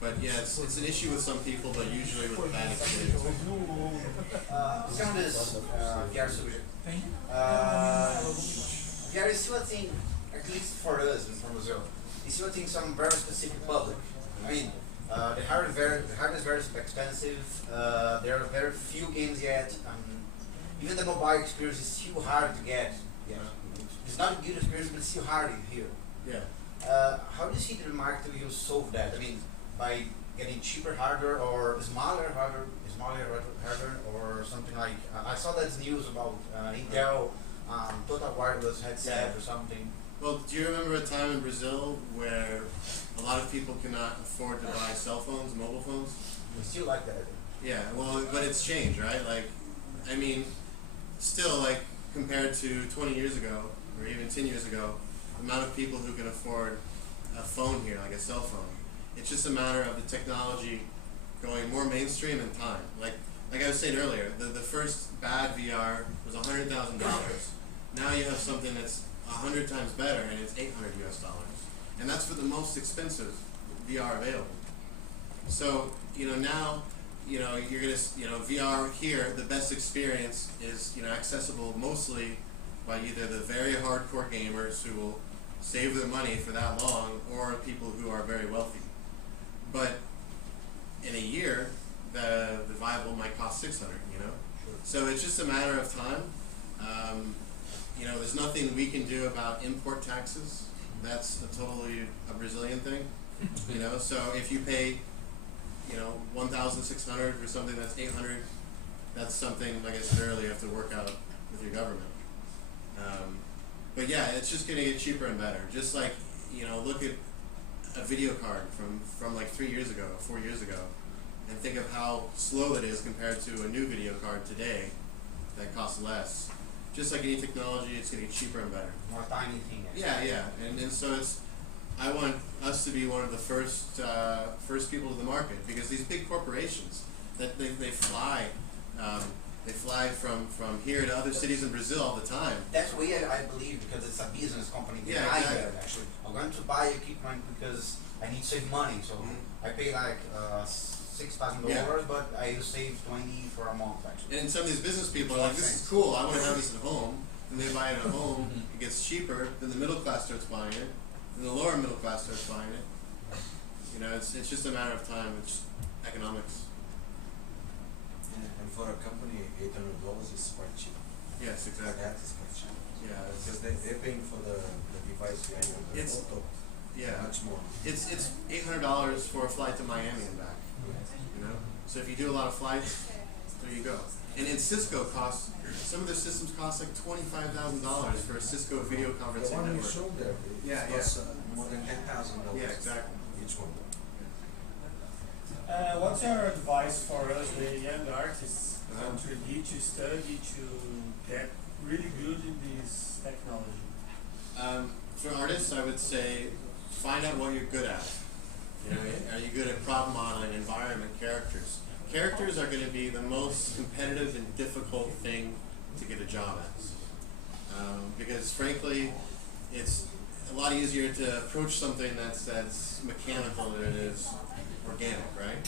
But yeah, it's an issue with some people, but usually with bad experience. Questão das VR subject. VR is still a thing, at least for us in from Brazil. It's still a thing some very specific public. I mean, the hardware is very expensive. There are very few games yet. Even the mobile experience is still hard to get. Yeah. It's not a good experience, but it's still hard here. Yeah. How do you see the market will solve that? I mean, by getting cheaper hardware or smaller hardware, or something like. I saw that news about Intel total wireless headset or something. Well, do you remember a time in Brazil where a lot of people cannot afford to buy cell phones, mobile phones? We still like that. Yeah, well, but it's changed, right? Like, I mean, still, like, compared to 20 years ago, or even 10 years ago, the amount of people who can afford a phone here, like a cell phone, it's just a matter of the technology going more mainstream in time. Like I was saying earlier, the first bad VR was $100,000. Now you have something that's 100 times better, and it's $800 US. And that's for the most expensive VR available. So, you know, now, you know, you're gonna, you know, VR here, the best experience is, you know, accessible mostly by either the very hardcore gamers who will save their money for that long, or people who are very wealthy. But in a year, the viable might cost $600, you know? So it's just a matter of time. You know, there's nothing we can do about import taxes. That's a Brazilian thing, you know? So if you pay, you know, 1,600 for something that's 800, that's something, like I said earlier, you have to work out with your government. But yeah, it's just gonna get cheaper and better. Just like, you know, look at a video card from like 3 years ago, 4 years ago, and think of how slow it is compared to a new video card today that costs less. Just like any technology, it's gonna get cheaper and better. More tiny thing. Yeah. And so I want us to be one of the first people to the market, because these big corporations that they fly. They fly from here to other cities in Brazil all the time. That's why I believe, because it's a business company. Yeah, Exactly. exactly. Actually, I'm going to buy equipment because I need to save money. So I pay like $6,000, but I save 20 for a month actually. And some of these business people are like, this is cool, I want to have this at home. And they buy it at home, it gets cheaper, then the middle class starts buying it, and the lower middle class starts buying it. You know, it's just a matter of time, it's economics. And for a company, $800 is quite cheap. Yes, exactly. That is quite cheap. Yeah, Because they're paying for the device behind the It's- photo. yeah. Much more. It's $800 for a flight to Miami and back. You know, so if you do a lot of flights, there you go. And then Cisco costs, some of their systems cost like $25,000 for a Cisco video The conferencing one you network. showed there, Yeah, it costs more than $10,000. Yeah, exactly. Each one. What's your advice for us, the young artists, Uh-huh. to need to study to get really good in this technology? For artists, I would say find out what you're good at. You know, are you good at problem modeling, environment, characters? Characters are going to be the most competitive and difficult thing to get a job at. Because frankly, it's a lot easier to approach something that's mechanical than it is organic, right?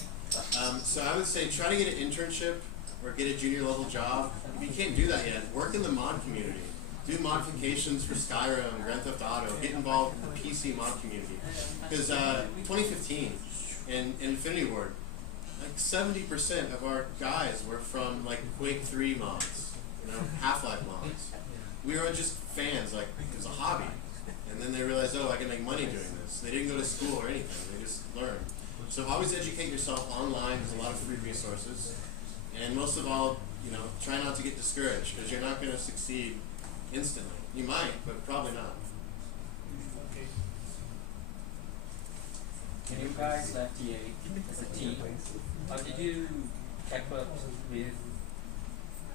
So I would say try to get an internship or get a junior level job. If you can't do that yet, work in the mod community. Do modifications for Skyrim, Grand Theft Auto. Get involved in the PC mod community. Because 2015 in Infinity Ward, like 70% of our guys were from like Quake 3 mods, you know, Half-Life mods. We were just fans, like it was a hobby. And then they realized, oh, I can make money doing this. They didn't go to school or anything, they just learned. So always educate yourself online, there's a lot of free resources. And most of all, you know, try not to get discouraged, because you're not going to succeed instantly. You might, but probably not. When you guys left TA as a team, how did you keep up with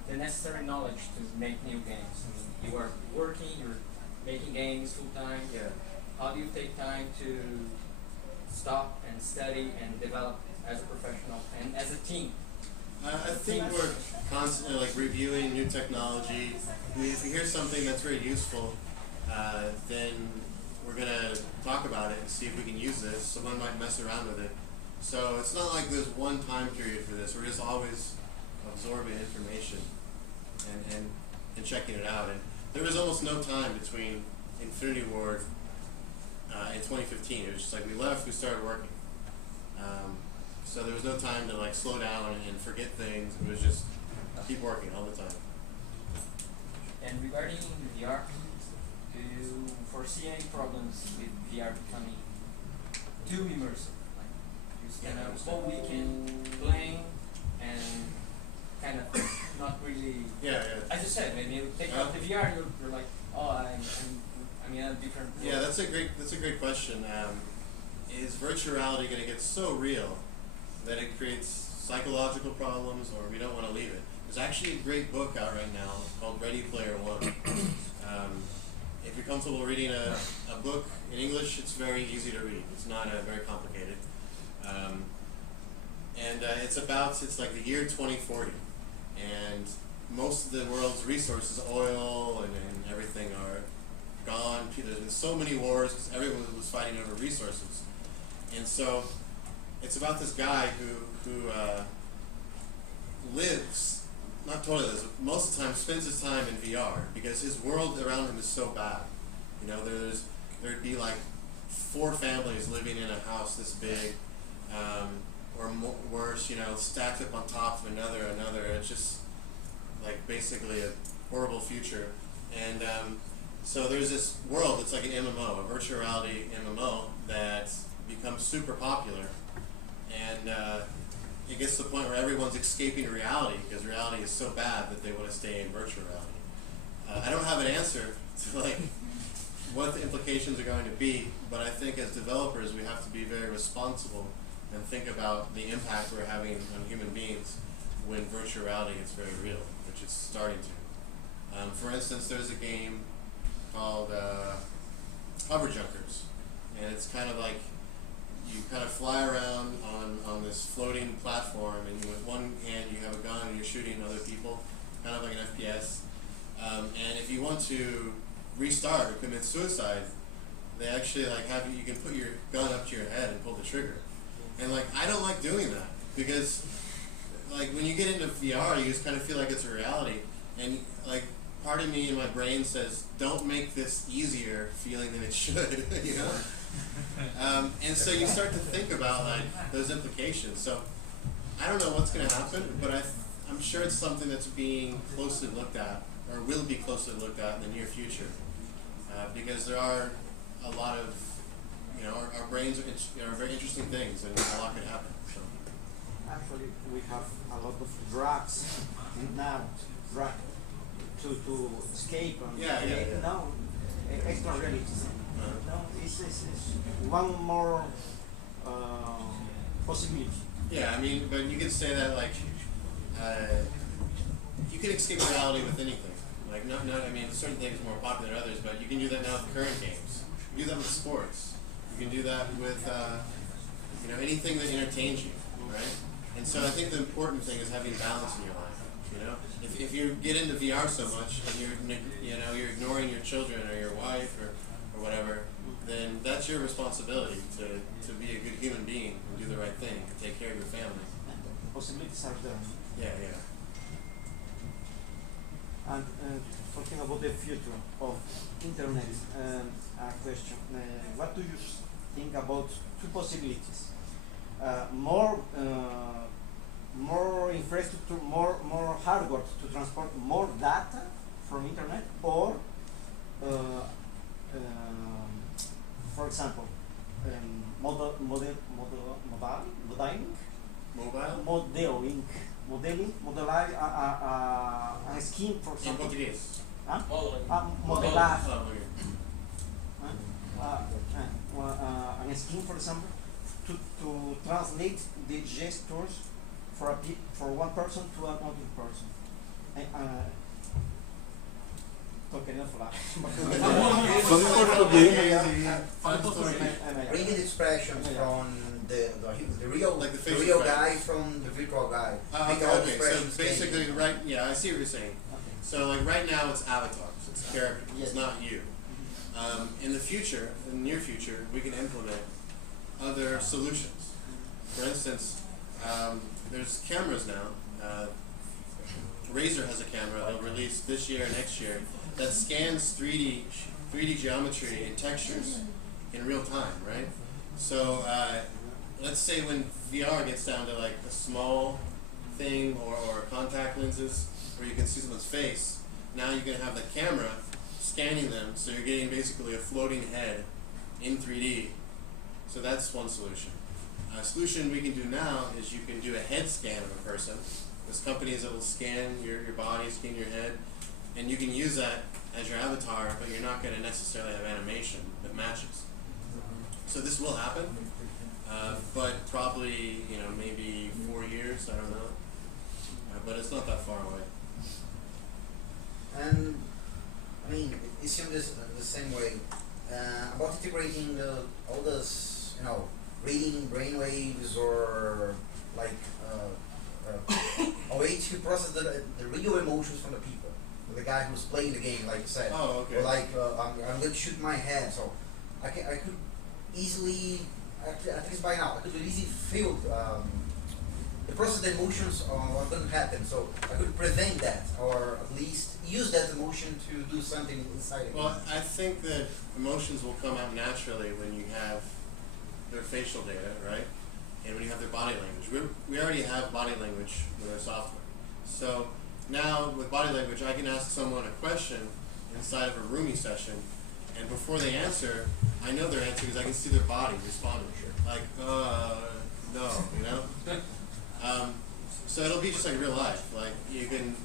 the necessary knowledge to make new games? I mean, you are working, you're making games full time. Yeah. How do you take time to stop and study and develop as a professional and as a team? I think we're constantly like reviewing new technology. I mean, if we hear something that's very useful, then we're gonna talk about it and see if we can use this. Someone might mess around with it. So it's not like there's one time period for this. We're just always absorbing information and checking it out. And there was almost no time between Infinity Ward in 2015. It was just like we left, we started working. So there was no time to like slow down and forget things. It was just keep working all the time. And regarding VR, do you foresee any problems with VR becoming too immersive? Like you spend a whole weekend playing and kind of not really. Yeah. As you said, when you take out the VR, you're like, oh, I'm in a different world. Yeah, that's a great question. Is virtual reality going to get so real that it creates psychological problems, or we don't want to leave it? There's actually a great book out right now called Ready Player One. If you're comfortable reading a book in English, it's very easy to read. It's not very complicated. It's like the year 2040, and most of the world's resources, oil and everything, are gone. There's been so many wars because everyone was fighting over resources, and so it's about this guy who lives, not totally lives, but most of the time spends his time in VR because his world around him is so bad. You know, there'd be like 4 families living in a house this big, or worse, you know, stacked up on top of another. It's just like basically a horrible future. And so there's this world that's like an MMO, a virtual reality MMO, that becomes super popular. And it gets to the point where everyone's escaping reality because reality is so bad that they want to stay in virtual reality. I don't have an answer to like what the implications are going to be, but I think as developers we have to be very responsible and think about the impact we're having on human beings when virtual reality gets very real, which it's starting to. For instance, there's a game called Hover Junkers, and it's kind of like you kind of fly around on this floating platform, and with one hand you have a gun and you're shooting other people, kind of like an FPS. And if you want to restart or commit suicide, they actually like you can put your gun up to your head and pull the trigger. And like I don't like doing that because like when you get into VR, you just kind of feel like it's a reality, and like part of me in my brain says, don't make this easier feeling than it should, you know. And so you start to think about like those implications. So I don't know what's going to happen, but I'm sure it's something that's being closely looked at, or will be closely looked at in the near future, because there are a lot of, you know, our brains are very interesting things, and a lot could happen. So. Actually, we have a lot of drugs now, to escape and create now extra realities. No, it's one more possibility. Yeah, I mean, but you could say that like you can escape reality with anything. Like I mean, certain things are more popular than others, but you can do that now with current games. You can do that with sports. You can do that with you know, anything that entertains you, right? And so I think the important thing is having balance in your life. You know, if you get into VR so much and you're ignoring your children or your wife or whatever, then that's your responsibility to be a good human being and do the right thing and take care of your family. Possibilities are there. Yeah. And talking about the future of internet, a question: what do you think about 2 possibilities? More infrastructure, more hardware to transport more data from internet, or for example, modeling, a scheme, for example. En português. Modelar. A scheme, for example, to translate the gestures for one person to another person. Tô querendo falar. Vamos em português. Bringing expressions from the real, Like the the facial real expressions. guy from the virtual guy. Make all Okay, so expressions basically, change. right, yeah, I see what you're saying. So like right now it's avatars, it's characters, Yes. it's not you. In the future, in the near future, we can implement other solutions. For instance, there's cameras now. Razer has a camera they'll release this year or next year that scans 3D geometry and textures in real time, right? So let's say when VR gets down to like a small thing or contact lenses where you can see someone's face, now you can have the camera scanning them, so you're getting basically a floating head in 3D. So that's one solution. A solution we can do now is you can do a head scan of a person. There's companies that will scan your body, scan your head, and you can use that as your avatar, but you're not going to necessarily have animation that matches. So this will happen, but probably, maybe 4 years, I don't know. But it's not that far away. And I mean, it seems the same way about integrating all this, reading brainwaves or like a way to process the real emotions from the people. The guy who's playing the game, like you said. Oh, okay. Or like I'm going to shoot my head, so I could easily, at least by now, I could easily feel the process the emotions on what's going to happen. So I could prevent that, or at least use that emotion to do something inside it. Well, I think that emotions will come out naturally when you have their facial data, right? And when you have their body language. We already have body language with our software. So now with body language, I can ask someone a question inside of a roomie session, and before they answer, I know their answer because I can see their body responding. Like, no, so it'll be just like real life. Like you can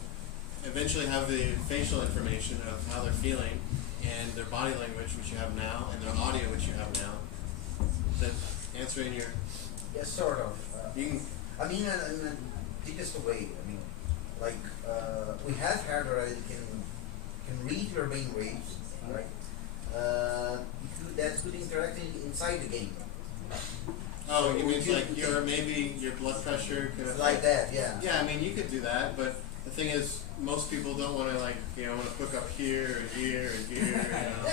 eventually have the facial information of how they're feeling and their body language, which you have now, and their audio, which you have now. That answering your... Yes, sort of. You can, I mean, in the deepest way. I mean, like we have hardware that can read your brain waves, right? That could interact inside the game. oh, So you we mean could- like we maybe your blood pressure could affect... Like that, yeah. Yeah, I mean, you could do that, but the thing is, most people don't want to want to hook up here and here and here.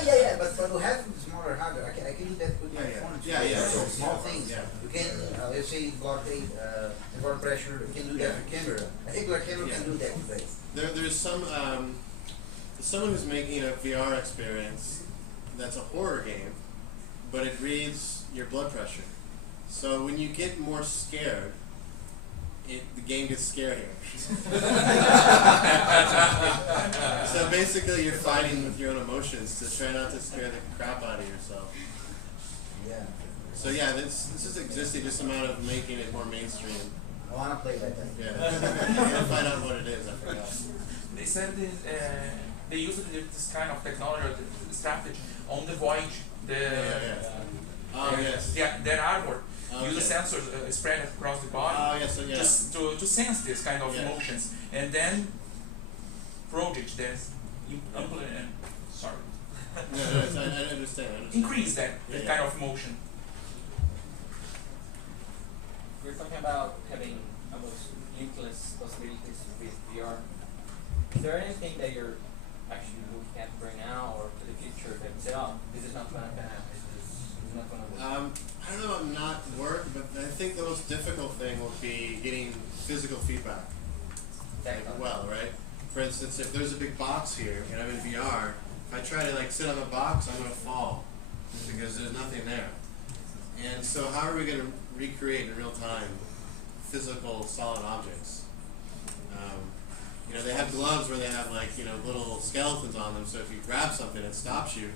Yeah. But we have smaller hardware. I can do that with my phone. Yeah. So small things. Yeah. You can let's say blood pressure. You can do that with camera. I think our camera can do that today. There's someone who's making a VR experience that's a horror game, but it reads your blood pressure. So when you get more scared, the game gets scarier. So basically you're fighting with your own emotions to try not to scare the crap out of yourself. Yeah. So yeah, this is existing, just a matter of making it more mainstream. I wanna play like that. Yeah. I'm gonna find out what it is, I forgot. They said they used this kind of technology or the strategy on the voyage. Oh yes. Their armor. Okay. Use the sensors spread across the body Oh yes, so yeah. just to sense this kind of Yeah. emotions, and then project that sorry No, I understand. increase that Yeah. kind of emotion. We're talking about having almost limitless possibilities with VR. Is there anything that you're actually looking at right now or to the future that you say, oh, this is not going to happen, this is not going to work? I don't know about not work, but I think the most difficult thing will be getting physical feedback. Well, right? For instance, if there's a big box here and I'm in VR, if I try to sit on the box, I'm going to fall because there's nothing there. And so how are we going to recreate in real time physical solid objects? They have gloves where they have little skeletons on them, so if you grab something it stops you,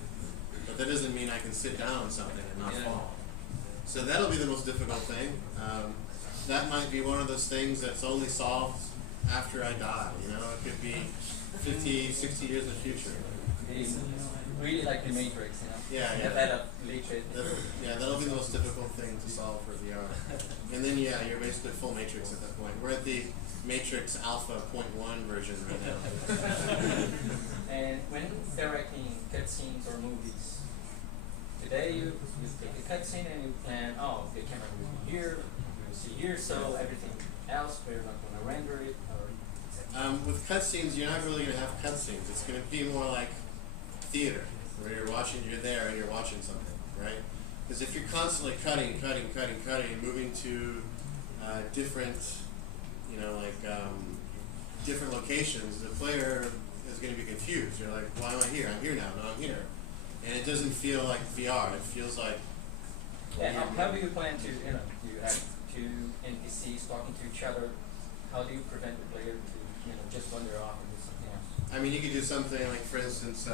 but that doesn't mean I can sit down on something and not fall. So that'll be the most difficult thing. That might be one of those things that's only solved after I die. It could be 50, 60 years in the future. really like the Matrix, you know. Yeah. That'll be the most difficult thing to solve for VR. And then you're basically full Matrix at that point. We're at the Matrix Alpha 0.1 version right now. And when directing cutscenes or movies, today you take a cutscene and you plan, the camera will be here, you will see here, so everything else we're not going to render it. With cutscenes, you're not really going to have cutscenes. It's going to be more like theater, where you're there and you're watching something, right? Because if you're constantly cutting, and moving to different, different locations, the player is going to be confused. You're like, why am I here? I'm here now. No, I'm here. And it doesn't feel like VR. It feels like... How do you plan to, you have two NPCs talking to each other. How do you prevent the player to, just wander off and do something else? I mean, you could do something like, for instance,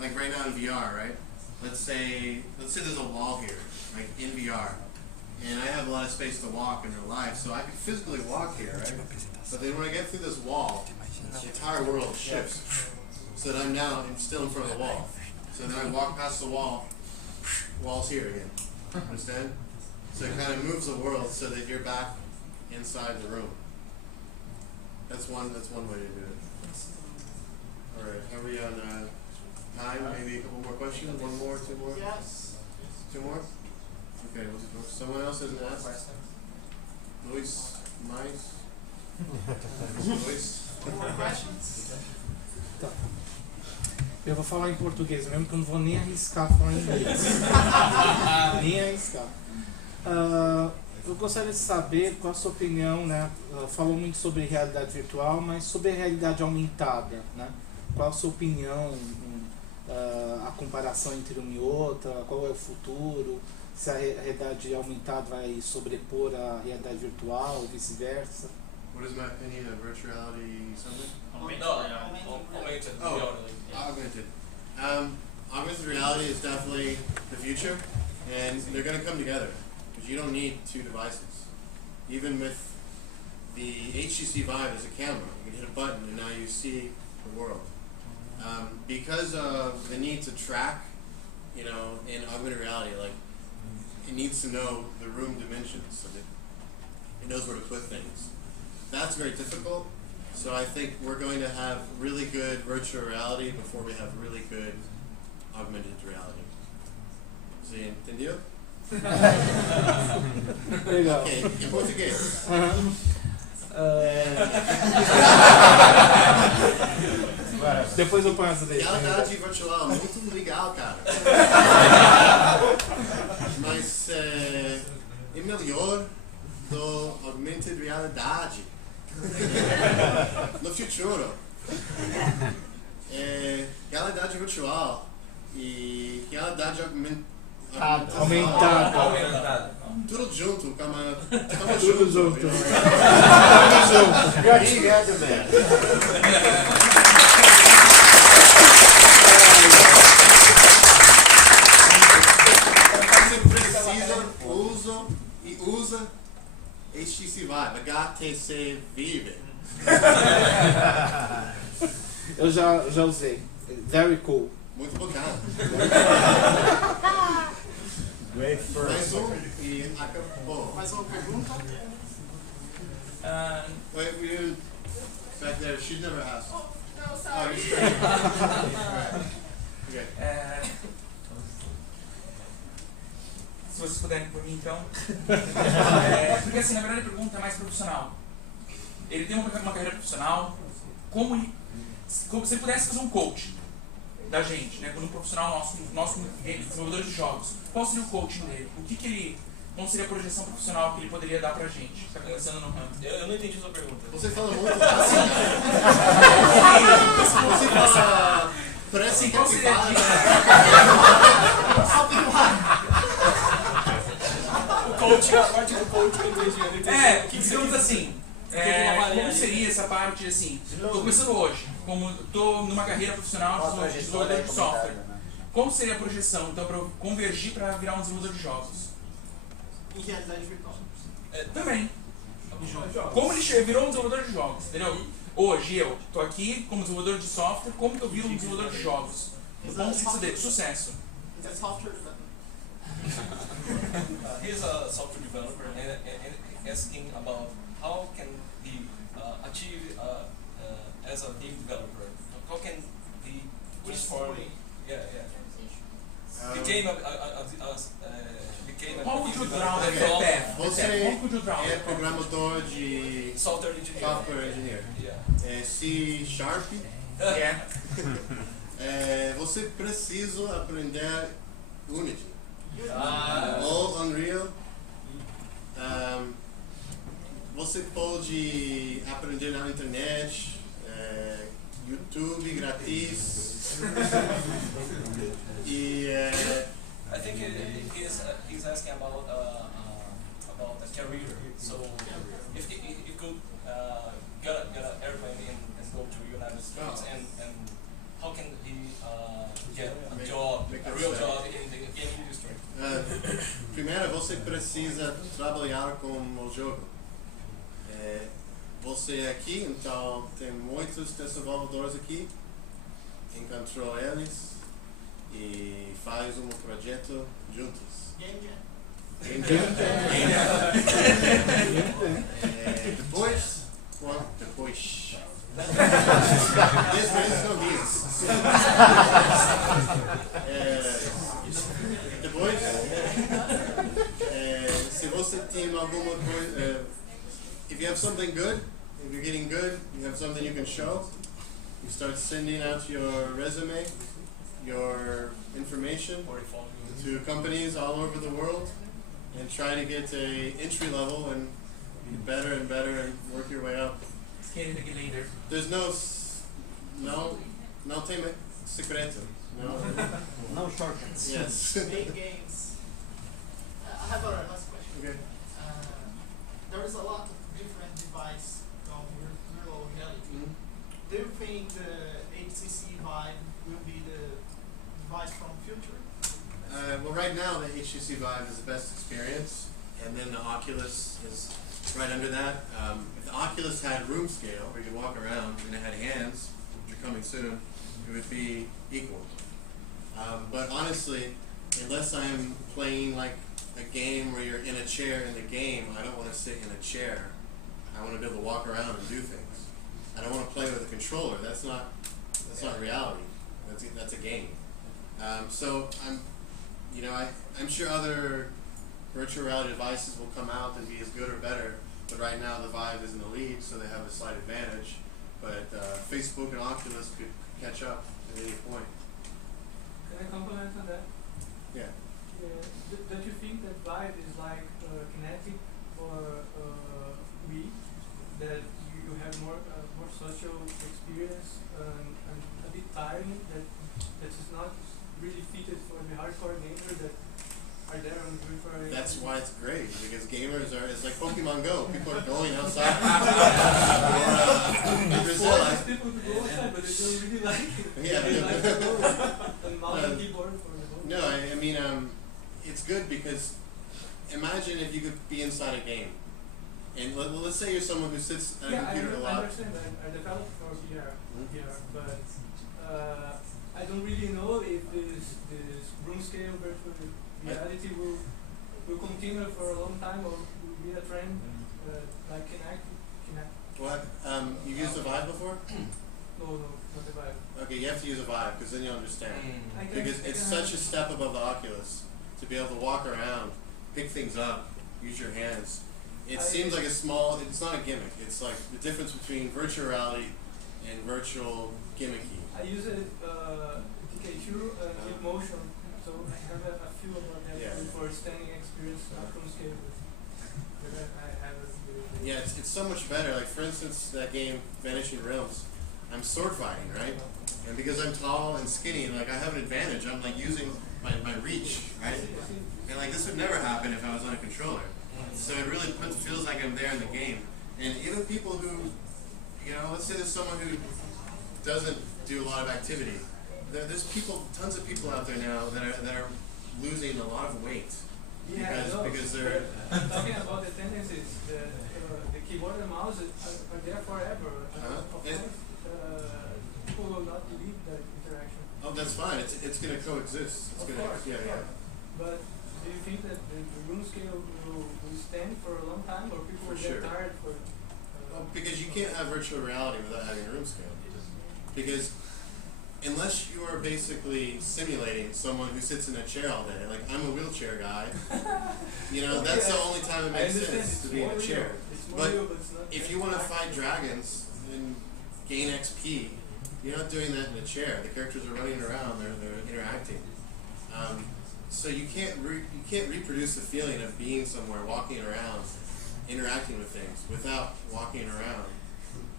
like right now in VR, right? Let's say there's a wall here, like in VR, and I have a lot of space to walk in real life, so I can physically walk here, right? But then when I get through this wall, the entire world shifts, so that I'm still in front of the wall. So then I walk past the wall, wall's here again. Understand? So it kind of moves the world so that you're back inside the room. That's one way to do it. All right, are we on time? Maybe a couple more questions? One more, two more? Yes. Two more? Okay, someone else hasn't asked? Luis, mais? Luis? More questions? Tá. Eu vou falar em português mesmo, que eu não vou nem arriscar falar em inglês. Nem arriscar. Eu gostaria de saber qual a sua opinião, né? Falou muito sobre realidade virtual, mas sobre a realidade aumentada, né? Qual a sua opinião, a comparação entre uma e outra, qual é o futuro, se a realidade aumentada vai sobrepor a realidade virtual ou vice-versa? What is my opinion of virtual reality something? Augmented reality. Augmented. Augmented reality is definitely the future, and they're going to come together. You don't need two devices. Even with the HTC Vive as a camera, you can hit a button and now you see the world. Because of the need to track, in augmented reality, like it needs to know the room dimensions so that it knows where to put things. That's very difficult. So I think we're going to have really good virtual reality before we have really good augmented reality. ¿Sí entendió? Legal. Ok, em português. Depois eu passo daí. Realidade virtual, muito legal, cara. Mas é melhor do augmented realidade. No futuro. Realidade virtual e realidade aumentada. Tudo junto, calma. Tudo junto. We are together, man. Você precisa, usa HTC Vive, HTC Vive. Eu já usei. Very cool. Muito bacana. Great first. Mais e acabou. Mais uma pergunta? Wait, we back there. She's never asked. Oh, no, Oh, sorry. you're straight. Right. Okay. Se vocês puderem por mim, então. Porque assim, na verdade a pergunta é mais profissional. Ele tem uma carreira profissional. Como se ele pudesse fazer um coaching da gente, né, como um profissional nosso desenvolvedor de jogos, qual seria o coaching dele? Qual seria a projeção profissional que ele poderia dar pra gente? Está começando no ramo. Eu não entendi a sua pergunta. Você fala muito fácil, Você fala... Parece Assim, qual seria a dica? O coaching, a parte do coaching eu não entendi. Digamos assim, como seria essa parte assim? Estou começando hoje, como estou numa carreira profissional de desenvolvedor de software. Como seria a projeção, então, para eu convergir para virar um desenvolvedor de jogos? Em realidade virtual. Também. Como ele virou um desenvolvedor de jogos, entendeu? Hoje eu estou aqui como desenvolvedor de software, como que eu viro um desenvolvedor de jogos? do ponto de vista dele, sucesso. He's a software developer. He's a software developer and asking about how can he achieve as a game developer. How can he transform? Became a Qual o background Ok. dele? Você Qual o background? é programador de software engineer. software engineer. Yeah. É C Sharp. Yeah. Você precisa aprender Unity Ah. ou Unreal. Você pode aprender na internet, YouTube grátis. E I think he's asking about a career. So if he could get an airplane and go to United States and how can he get a job, a real job in the game industry? Primeiro você precisa trabalhar com o jogo. Você aqui, então tem muitos desenvolvedores aqui, encontrou eles e faz um projeto juntos. Game Jam. Game Jam. Depois. This is no dias. Depois, se você tem alguma coisa, if you have something good, if you're getting good, you have something you can show, you start sending out your resume, your information to companies all over the world and try to get a entry level and get better and better and work your way up. Scaling the later. There's no tem secreto. No shortcuts. Yes. Big games. I have a last question. Okay. There is a lot of different devices from virtual reality. Mhm. Do you think the HTC Vive will be the device from future? Well, right now the HTC Vive is the best experience, and then the Oculus is right under that. If the Oculus had room scale, where you could walk around, and it had hands, which are coming soon, it would be equal. But honestly, unless I'm playing like a game where you're in a chair in the game, I don't want to sit in a chair. I want to be able to walk around and do things. I don't want to play with a controller. That's not reality. That's a game. So I'm sure other virtual reality devices will come out and be as good or better. But right now the Vive is in the lead, so they have a slight advantage. But Facebook and Oculus could catch up at any point. Can I compliment on that? Yeah. Don't you think that Vive is like kinetic or Wii? That you have more social experience and a bit tiring that is not really fitted for the hardcore gamer that are there on virtual reality. That's why it's great, because gamers it's like Pokemon Go. People are going outside. In Brazil, people to go outside, but they don't really like it. Yeah. They like to go and mouse and keyboard for the whole. No, I mean, it's good because imagine if you could be inside a game. And let's say you're someone who sits at a computer a lot. I understand. I developed for VR, but I don't really know if this room scale virtual reality will continue for a long time or will be a trend like Kinect. What? You've used a Vive before? No, not the Vive. Okay, you have to use a Vive because then you'll understand. Because it's such a step above the Oculus to be able to walk around, pick things up, use your hands. It seems like it's not a gimmick. It's like the difference between virtual reality and virtual gimmicky. I use it Pikachu Hip Motion, so I have a feel about that for standing experience, not from scale. But I have a yeah, it's so much better. Like for instance, that game Vanishing Realms, I'm sword fighting, right? And because I'm tall and skinny, like I have an advantage. I'm like using my reach, right? And like this would never happen if I was on a controller. So it really feels like I'm there in the game. And even people who, let's say there's someone who doesn't do a lot of activity. There's tons of people out there now that are losing a lot of weight. Yeah, because they're talking about the tendencies, the keyboard and mouse are there forever. Of course, people will not delete that interaction. Oh, that's fine. It's coexist. It's Of gonna, course, yeah, of yeah. course. But do you think that the room scale will stand for a long time, or people For will sure. get tired for? Well, because you can't have virtual reality without having a room scale. Because unless you are basically simulating someone who sits in a chair all day, like I'm a wheelchair guy, you know, that's the only time it makes sense to be in a chair. But if you want to fight dragons and gain XP, you're not doing that in a chair. The characters are running around, they're interacting. So you can't reproduce the feeling of being somewhere, walking around, interacting with things without walking around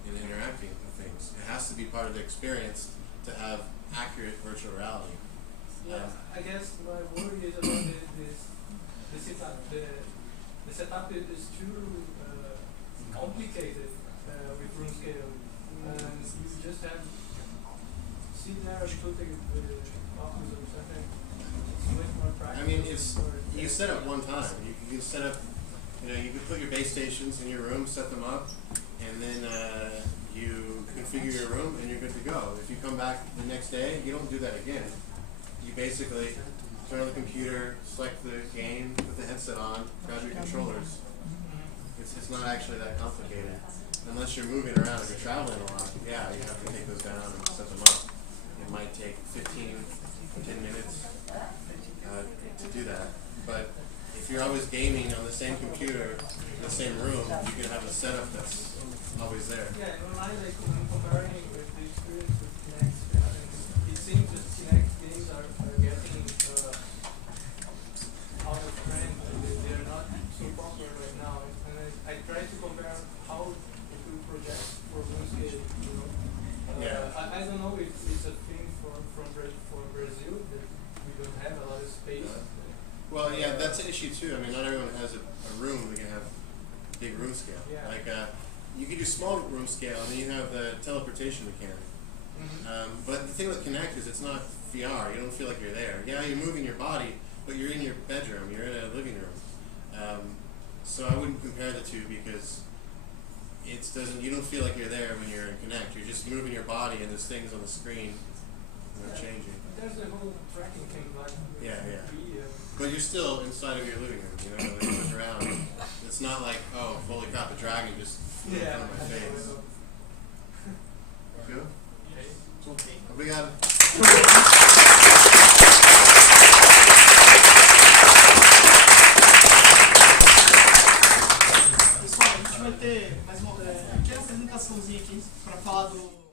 and interacting with things. It has to be part of the experience to have accurate virtual reality. Yeah, I guess my worry is about the setup. The setup is too complicated with room scale, and you just have sit there and put the Oculus or something. It's much more practical. I mean, it's you set up one time. You can set up, you know, you can put your base stations in your room, set them up, and then you configure your room and you're good to go. If you come back the next day, you don't do that again. You basically turn on the computer, select the game, put the headset on, grab your controllers. It's not actually that complicated. Unless you're moving around, if you're traveling a lot, yeah, you have to take those down and set them up. It might take 10 minutes to do that. But if you're always gaming on the same computer, in the same room, you can have a setup that's always there. Yeah, in my mind, like, comparing with the experience with Kinect, it seems that Kinect games are getting out of trend. They're not so popular right now. And I try to compare how it will project for room scale, you know. Yeah. I don't know if it's a thing for Brazil, that we don't have a lot of space. Well, yeah, that's an issue too. I mean, not everyone has a room that can have big room scale. Yeah. Like, you can do small room scale, and then you have the teleportation mechanic. But the thing with Kinect is it's not VR. You don't feel like you're there. Yeah, you're moving your body, but you're in your bedroom. You're in a living room. So I wouldn't compare the two because you don't feel like you're there when you're in Kinect. You're just moving your body, and there's things on the screen that are changing. There's a whole tracking thing, like Yeah. But you're still inside of your living room, you know, like looking around. It's not like, oh, holy crap, a dragon just flew in front of my face. Good? Obrigado. Pessoal, a gente vai ter mais uma pequena apresentaçãozinha aqui para falar do